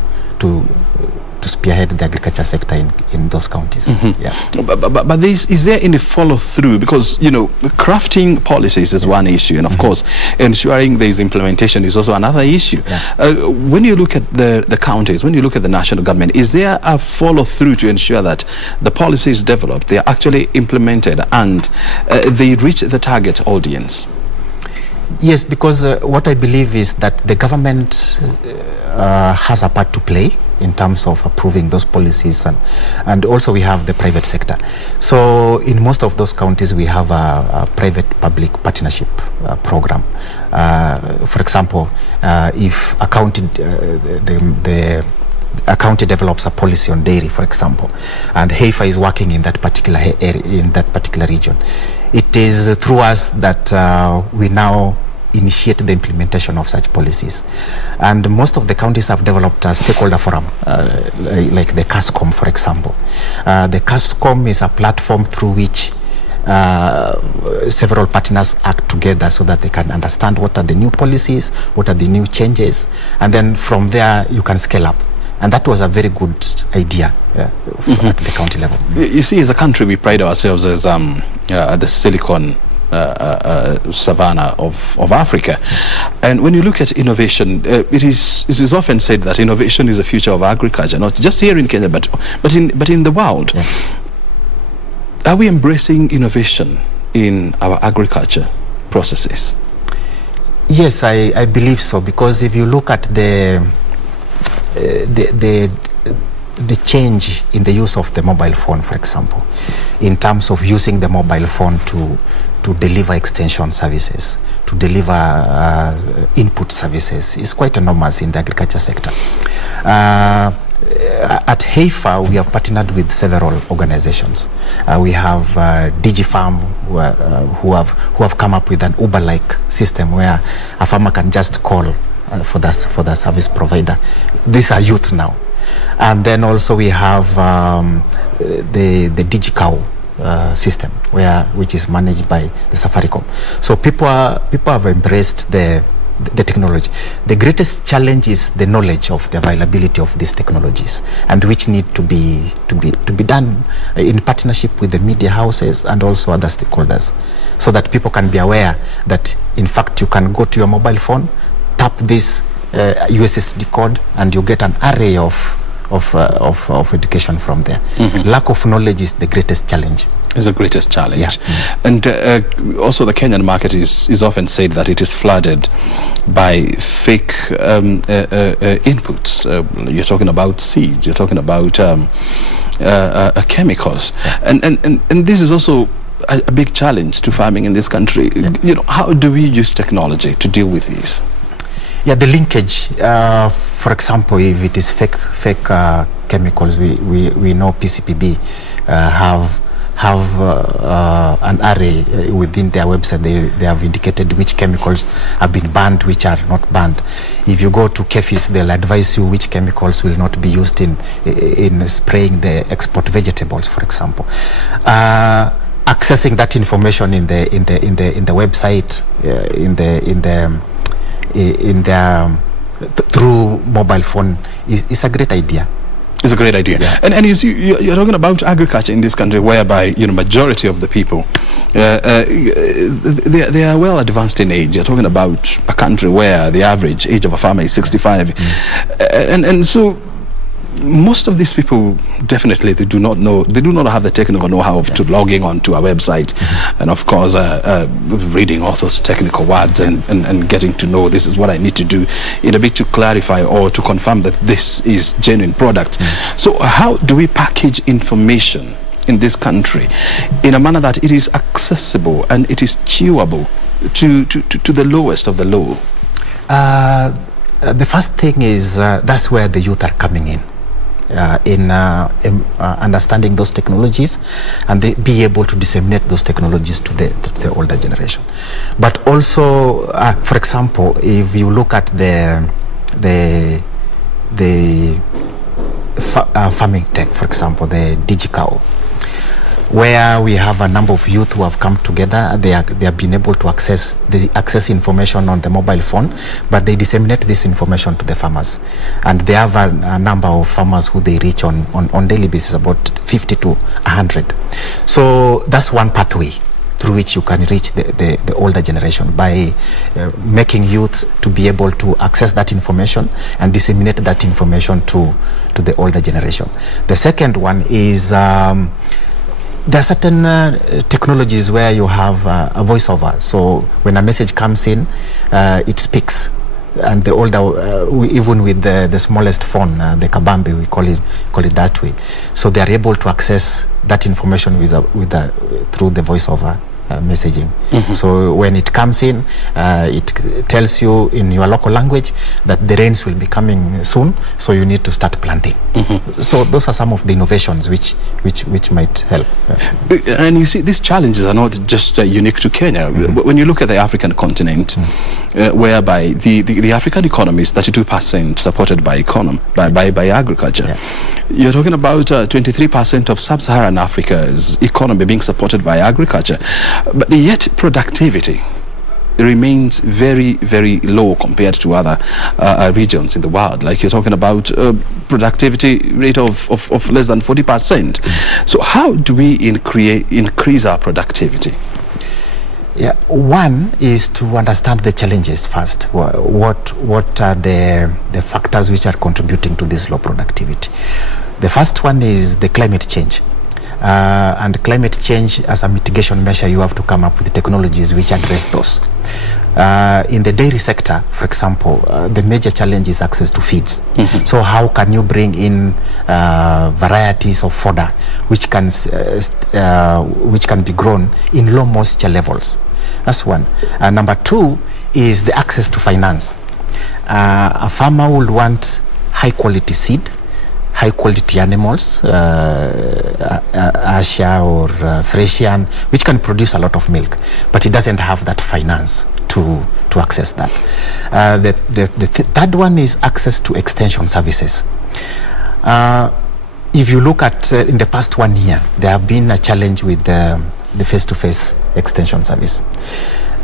spearhead the agriculture sector in those counties. Yeah. But is there any follow through? Because crafting policies is one issue, and of course ensuring there is implementation is also another issue. When you look at the counties, when you look at the national government, is there a follow through to ensure that the policies developed, they are actually implemented, and they reach the target audience? Yes, because what I believe is that the government has a part to play in terms of approving those policies, and also we have the private sector. So in most of those counties we have a private-public partnership program. For example, if a county develops a policy on dairy, for example, and HEIFA is working in that particular area, in that particular region, it is through us that we now initiate the implementation of such policies. And most of the counties have developed a stakeholder forum, like the CASCOM, for example. The CASCOM is a platform through which several partners act together so that they can understand what are the new policies, what are the new changes, and then from there you can scale up. And that was a very good idea at the county level. You see, as a country, we pride ourselves as the silicon savannah of Africa. And when you look at innovation, it is often said that innovation is the future of agriculture, not just here in Kenya, but in the world. Yeah. Are we embracing innovation in our agriculture processes? Yes, I believe so, because if you look at the change in the use of the mobile phone, for example, in terms of using the mobile phone to deliver extension services, to deliver input services, is quite enormous in the agriculture sector. At HEIFA, we have partnered with several organizations. We have DigiFarm, who have come up with an Uber-like system where a farmer can just call for the service provider. These are youth now. And then also we have the DigiCow system, which is managed by the Safaricom. So people have embraced the technology. The greatest challenge is the knowledge of the availability of these technologies, and which need to be done in partnership with the media houses and also other stakeholders, so that people can be aware that in fact you can go to your mobile phone, tap this USSD code, and you get an array of education from there. Lack of knowledge is the greatest challenge. Is the greatest challenge. Yeah. And also the Kenyan market is often said that it is flooded by fake inputs. You're talking about seeds, you're talking about chemicals. And this is also a big challenge to farming in this country. How do we use technology to deal with this? Yeah, the linkage. For example, if it is fake chemicals, we know PCPB have an array within their website. They have indicated which chemicals have been banned, which are not banned. If you go to KEFIS, they'll advise you which chemicals will not be used in spraying the export vegetables, for example. Accessing that information in the website, through mobile phone is a great idea. It's a great idea. Yeah. And you see, you're talking about agriculture in this country, whereby majority of the people they are well advanced in age. You're talking about a country where the average age of a farmer is 65, and so most of these people definitely they do not have the technical know-how to logging onto a website, and of course reading all those technical words and getting to know this is what I need to do in a bit to clarify or to confirm that this is genuine product. So how do we package information in this country in a manner that it is accessible and it is chewable to the lowest of the low? The first thing is that's where the youth are coming in. in understanding those technologies, and they be able to disseminate those technologies to the older generation. But also, for example, if you look at the farming tech, for example, the DigiCow, where we have a number of youth who have come together. They have been able to access information on the mobile phone, but they disseminate this information to the farmers. And they have a number of farmers who they reach on daily basis, about 50 to 100. So that's one pathway through which you can reach the older generation, by making youth to be able to access that information and disseminate that information to the older generation. The second one is there are certain technologies where you have a voiceover. So when a message comes in, it speaks. And the older, even with the smallest phone, the kabambe, we call it that way. So they are able to access that information through the voiceover messaging. So when it comes in, it tells you in your local language that the rains will be coming soon, so you need to start planting. So those are some of the innovations which might help. And you see, these challenges are not just unique to Kenya. When you look at the African continent, whereby the African economy is 32% supported by agriculture. You're talking about 23% of sub-Saharan Africa's economy being supported by agriculture. But yet productivity remains very, very low compared to other regions in the world. Like you're talking about productivity rate of less than 40%. So how do we increase our productivity? Yeah, one is to understand the challenges first. What are the factors which are contributing to this low productivity? The first one is the climate change. And climate change, as a mitigation measure, you have to come up with technologies which address those. In the dairy sector, for example, the major challenge is access to feeds. So how can you bring in varieties of fodder which can be grown in low moisture levels? That's one. Number two is the access to finance. A farmer will want high quality seed, high quality animals, Asha or Fresian, which can produce a lot of milk, but he doesn't have that finance to access that. The third one is access to extension services. If you look at in the past 1 year, there have been a challenge with the face-to-face extension service.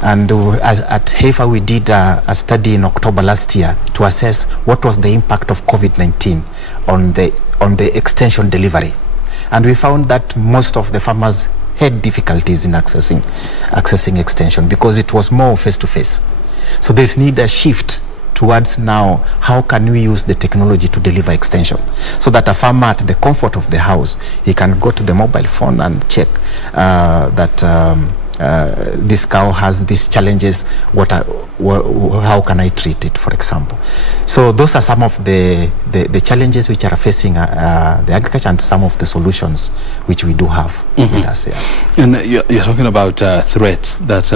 And at HEFA, we did a study in October last year to assess what was the impact of COVID-19 on the extension delivery. And we found that most of the farmers had difficulties in accessing extension because it was more face-to-face. So there's need a shift towards now, how can we use the technology to deliver extension, so that a farmer at the comfort of the house, he can go to the mobile phone and check that this cow has these challenges, how can I treat it, for example. So those are some of the challenges which are facing the agriculture, and some of the solutions which we do have with us here. And you're talking about threats that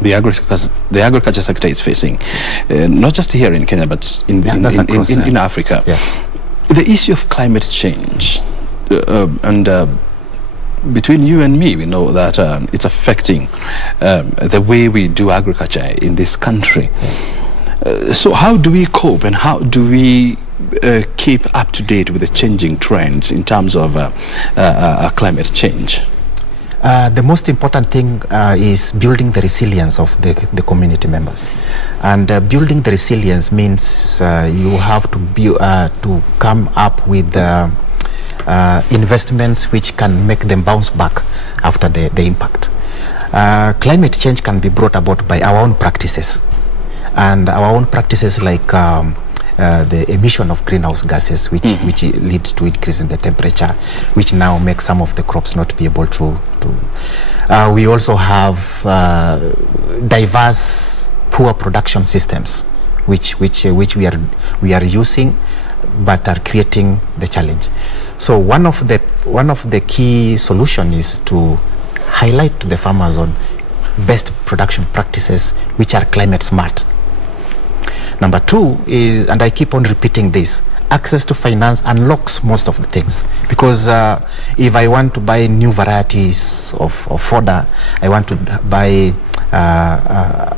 the agriculture sector is facing, not just here in Kenya, but in Africa. Yes. The issue of climate change, and between you and me, we know that it's affecting the way we do agriculture in this country. So how do we cope, and how do we keep up to date with the changing trends in terms of climate change? The most important thing is building the resilience of the community members. And building the resilience means you have to come up with investments which can make them bounce back after the impact. Climate change can be brought about by our own practices. And our own practices, like the emission of greenhouse gases, which leads to increase in the temperature, which now makes some of the crops not be able to. We also have diverse poor production systems, which we are using, but are creating the challenge. So one of the key solution is to highlight to the farmers on best production practices which are climate smart. Number two is, and I keep on repeating this, access to finance unlocks most of the things, because if I want to buy new varieties of fodder, I want to buy a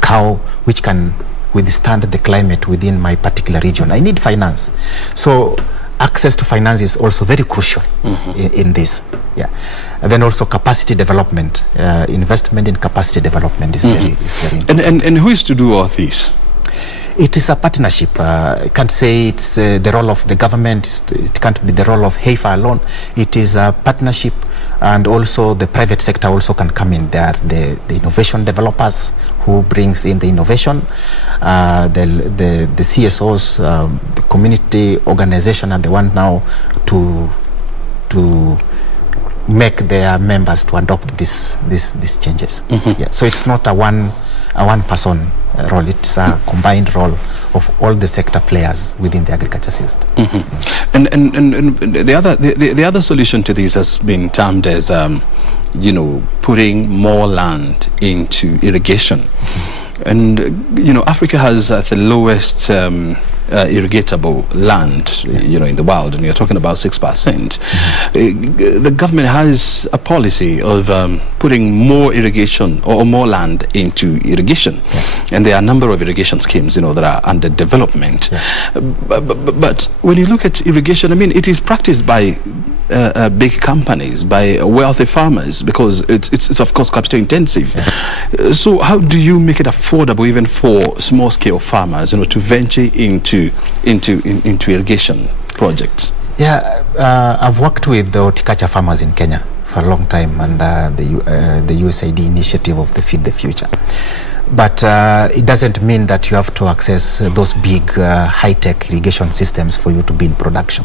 cow which can withstand the climate within my particular region, I need finance. So access to finance is also very crucial in this. Yeah, and then also capacity development, investment in capacity development is very important. And who is to do all this? It is a partnership. I can't say it's the role of the government. It can't be the role of HEIFA alone. It is a partnership, and also the private sector also can come in there. The innovation developers who brings in the innovation, the CSOs, the community organization are the one now to make their members to adopt these changes. Yeah. So it's not a one person role. It's a combined role of all the sector players within the agriculture system. And the other solution to this has been termed as putting more land into irrigation. And Africa has the lowest irrigatable land in the world, and you're talking about 6%. The government has a policy of putting more irrigation or more land into irrigation, and there are a number of irrigation schemes that are under development. But when you look at irrigation, I mean, it is practiced by big companies, by wealthy farmers, because it's of course capital intensive. So how do you make it affordable even for small scale farmers to venture into irrigation projects? Yeah, I've worked with the horticulture farmers in Kenya for a long time under the USAID initiative of the Feed the Future. But it doesn't mean that you have to access those big high-tech irrigation systems for you to be in production.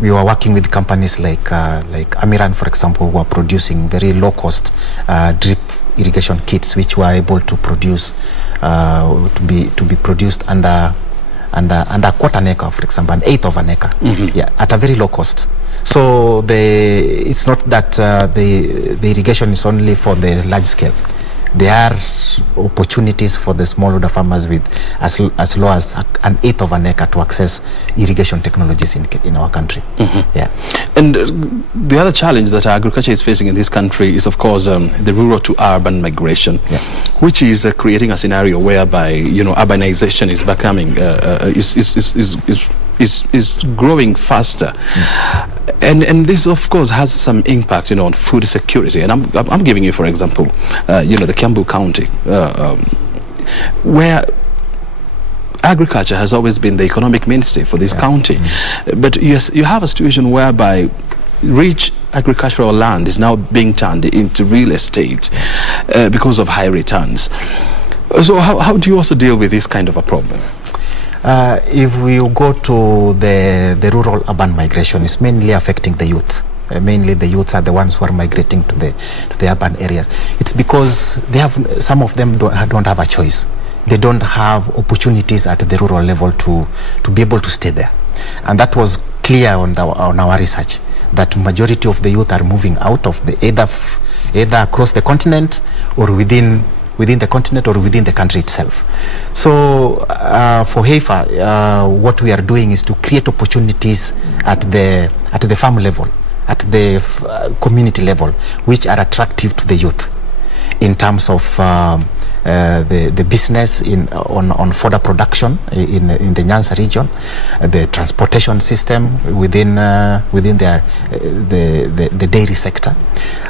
We were working with companies like Amiran, for example, who are producing very low-cost drip irrigation kits, which were able to produce to be produced under a quarter an acre, for example, an eighth of an acre, at a very low cost. So it's not that the irrigation is only for the large scale. There are opportunities for the smallholder farmers with as low as an eighth of an acre to access irrigation technologies in our country. Yeah. And the other challenge that agriculture is facing in this country is, of course, the rural to urban migration, which is creating a scenario whereby urbanization is becoming is growing faster. And this, of course, has some impact, on food security. And I'm giving you, for example, the Kiambu County, where agriculture has always been the economic mainstay for this county. But yes, you have a situation whereby rich agricultural land is now being turned into real estate because of high returns. So how do you also deal with this kind of a problem? If we go to the rural-urban migration, it's mainly affecting the youth. Mainly the youths are the ones who are migrating to the urban areas. It's because some of them don't have a choice. They don't have opportunities at the rural level to be able to stay there. And that was clear on our research, that majority of the youth are moving out of either across the continent or within the continent or within the country itself. So for HEIFA, what we are doing is to create opportunities at the farm level, at the community level, which are attractive to the youth in terms of the business on fodder production in the Nyanza region, the transportation system within the dairy sector,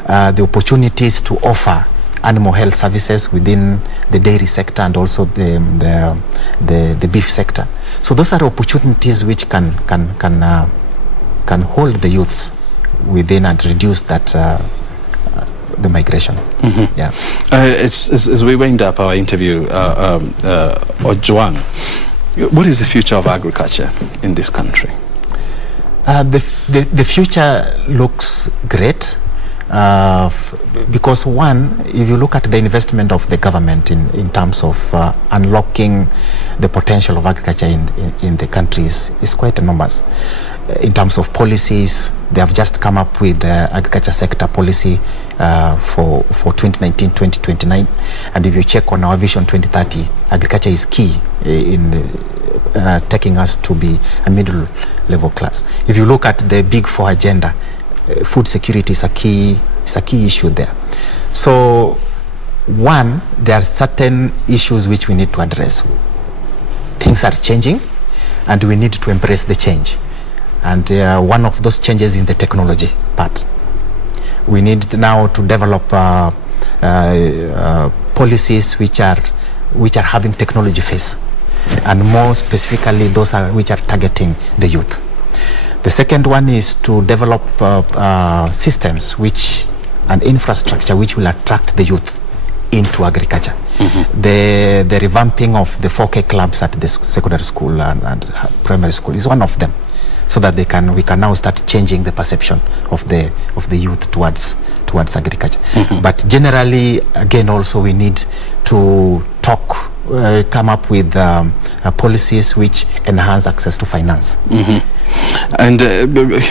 the opportunities to offer animal health services within the dairy sector and also the beef sector. So those are opportunities which can hold the youths within and reduce that the migration. Yeah. As we wind up our interview, Ojwang, what is the future of agriculture in this country? The future looks great. Because one, if you look at the investment of the government in terms of unlocking the potential of agriculture in the countries is quite enormous. In terms of policies, they have just come up with the agriculture sector policy for 2019-2029, and if you check on our Vision 2030, agriculture is key in taking us to be a middle level class. If you look at the Big Four agenda, food security is a key issue there. So one, there are certain issues which we need to address. Things are changing and we need to embrace the change. And one of those changes in the technology part. We need now to develop policies which are having technology face, and more specifically those which are targeting the youth. The second one is to develop systems and infrastructure which will attract the youth into agriculture. The revamping of the 4K clubs at the secondary school and primary school is one of them, so that we can now start changing the perception of the youth towards agriculture. But generally, again, also we need to come up with policies which enhance access to finance. And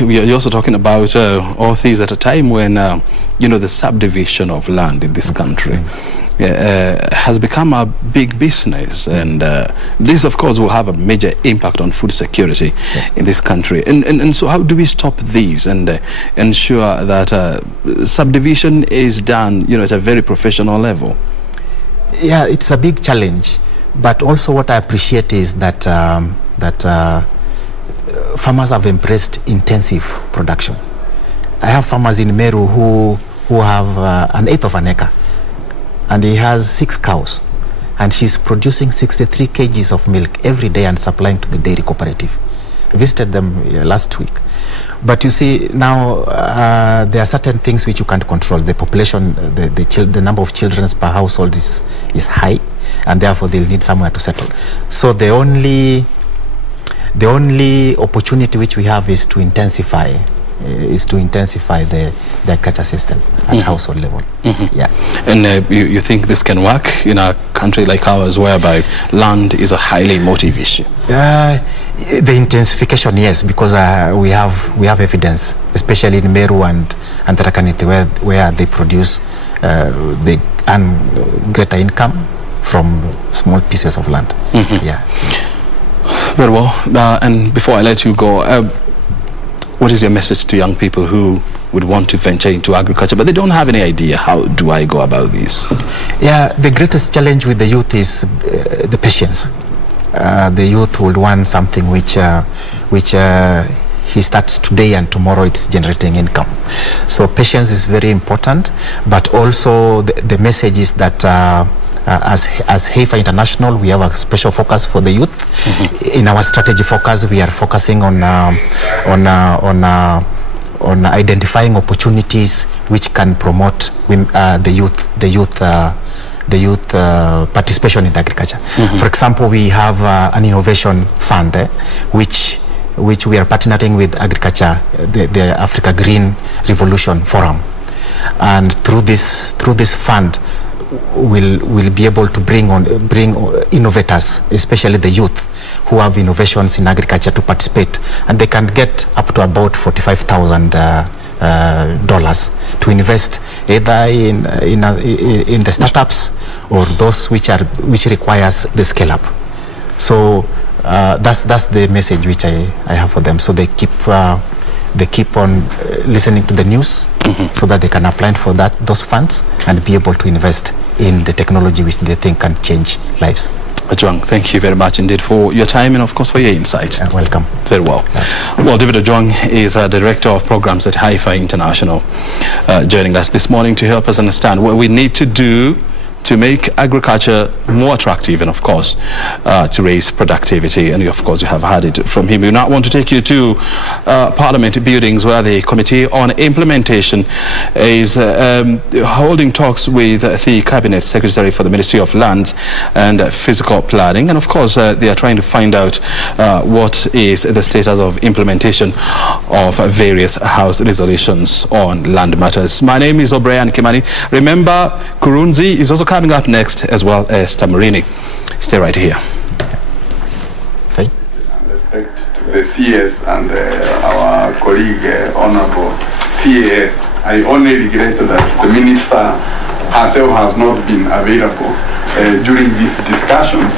you're also talking about all these at a time when the subdivision of land in this country has become a big business, and this of course will have a major impact on food security in this country. And so how do we stop these and ensure that subdivision is done at a very professional level? Yeah, it's a big challenge, but also what I appreciate is that farmers have embraced intensive production. I have farmers in Meru who have an eighth of an acre, and he has 6 cows, and she's producing 63 kgs of milk every day and supplying to the dairy cooperative. I visited them last week. But you see, now there are certain things which you can't control. The population, the number of children per household is high, and therefore they'll need somewhere to settle. So the only opportunity which we have is to intensify the agriculture system at household level. Yeah. And you think this can work in a country like ours, whereby land is a highly emotive issue? The intensification, yes, because we have evidence, especially in Meru and Tarakaniti, where they produce, they earn greater income from small pieces of land. Yeah. Very well. And before I let you go, what is your message to young people who would want to venture into agriculture, but they don't have any idea, how do I go about this? Yeah, the greatest challenge with the youth is the patience. The youth will want something which he starts today and tomorrow it's generating income. So patience is very important, but also the message is that as Heifer International, we have a special focus for the youth. In our strategy focus, we are focusing on identifying opportunities which can promote the youth participation in agriculture. For example, we have an innovation fund which we are partnering with agriculture, the Africa Green Revolution Forum, and through this fund will be able to bring innovators, especially the youth who have innovations in agriculture, to participate, and they can get up to about $45,000 to invest either in the startups or those which requires the scale up. So that's the message which I have for them. So they keep on listening to the news, so that they can apply for those funds and be able to invest in the technology which they think can change lives. Ojwang, thank you very much indeed for your time and of course for your insight. Welcome. Very well. Well, David Ojwang is Director of Programs at Heifer International, joining us this morning to help us understand what we need to do to make agriculture more attractive and, of course, to raise productivity. And, of course, you have heard it from him. We now want to take you to Parliament buildings where the Committee on Implementation is holding talks with the Cabinet Secretary for the Ministry of Lands and Physical Planning. And, of course, they are trying to find out what is the status of implementation of various House resolutions on land matters. My name is O'Brien Kimani. Remember, Kurunzi is also coming up next, as well as Tamarini. Stay right here. Respect to the CS and our colleague, Honorable CAS. I only regret that the Minister herself has not been available during these discussions.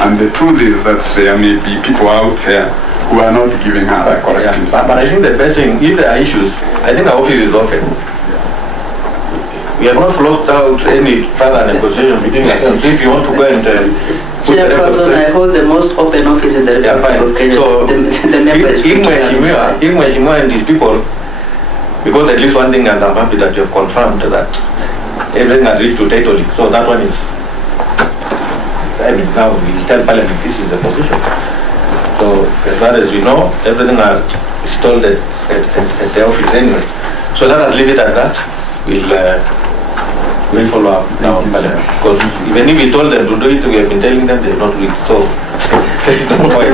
And the truth is that there may be people out there who are not giving her the correct information. But I think the best thing, if there are issues, I think our office is open. We have not closed out any further negotiation between ourselves. If you want to go and Chairperson, I hold the most open office in the Republic of Kenya. So the members Mheshimiwa and these people, because at least one thing, and I'm happy that you have confirmed that everything has reached to title. So that one is, I mean, now we tell Parliament this is the position. So as far as we know, everything is told at the office anyway. So let us leave it at that. We'll follow up now, because even if we told them to do it, we have been telling them they will not do it. So there is no point.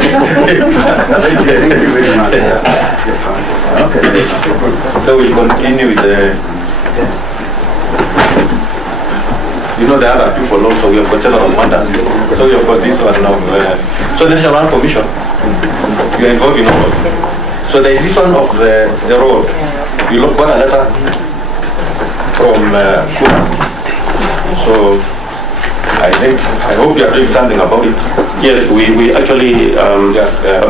Okay. So we'll continue with the. You know, the other people also, we have got several matters. So we have got this one now. So the National Land Commission, you are involved in all. So there is this one of the road. You got a letter from Kura. So I hope you are doing something about it. Yes, we actually,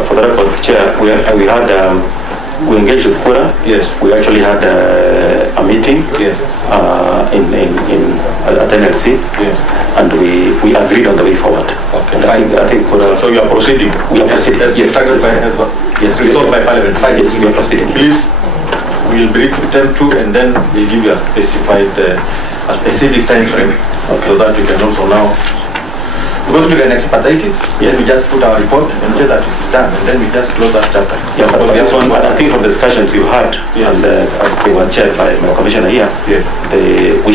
for the record, Chair, we had, we engaged with Kura. Yes. We actually had a meeting. Yes. At NLC. Yes. And we agreed on the way forward. Okay. I think Kura. So you are proceeding. We are proceeding. Yes. Yes. Resolved by Parliament. Yes, we are proceeding. Please, we will brief them too, and then we give you a specified, a specific time frame, so that you can also now. Because we can expedite it, then we just put our report and say that it's done, and then we just close that chapter. Yeah, but this one, I think from the discussions we've had, yes, and they were chaired by my commissioner here, yes, we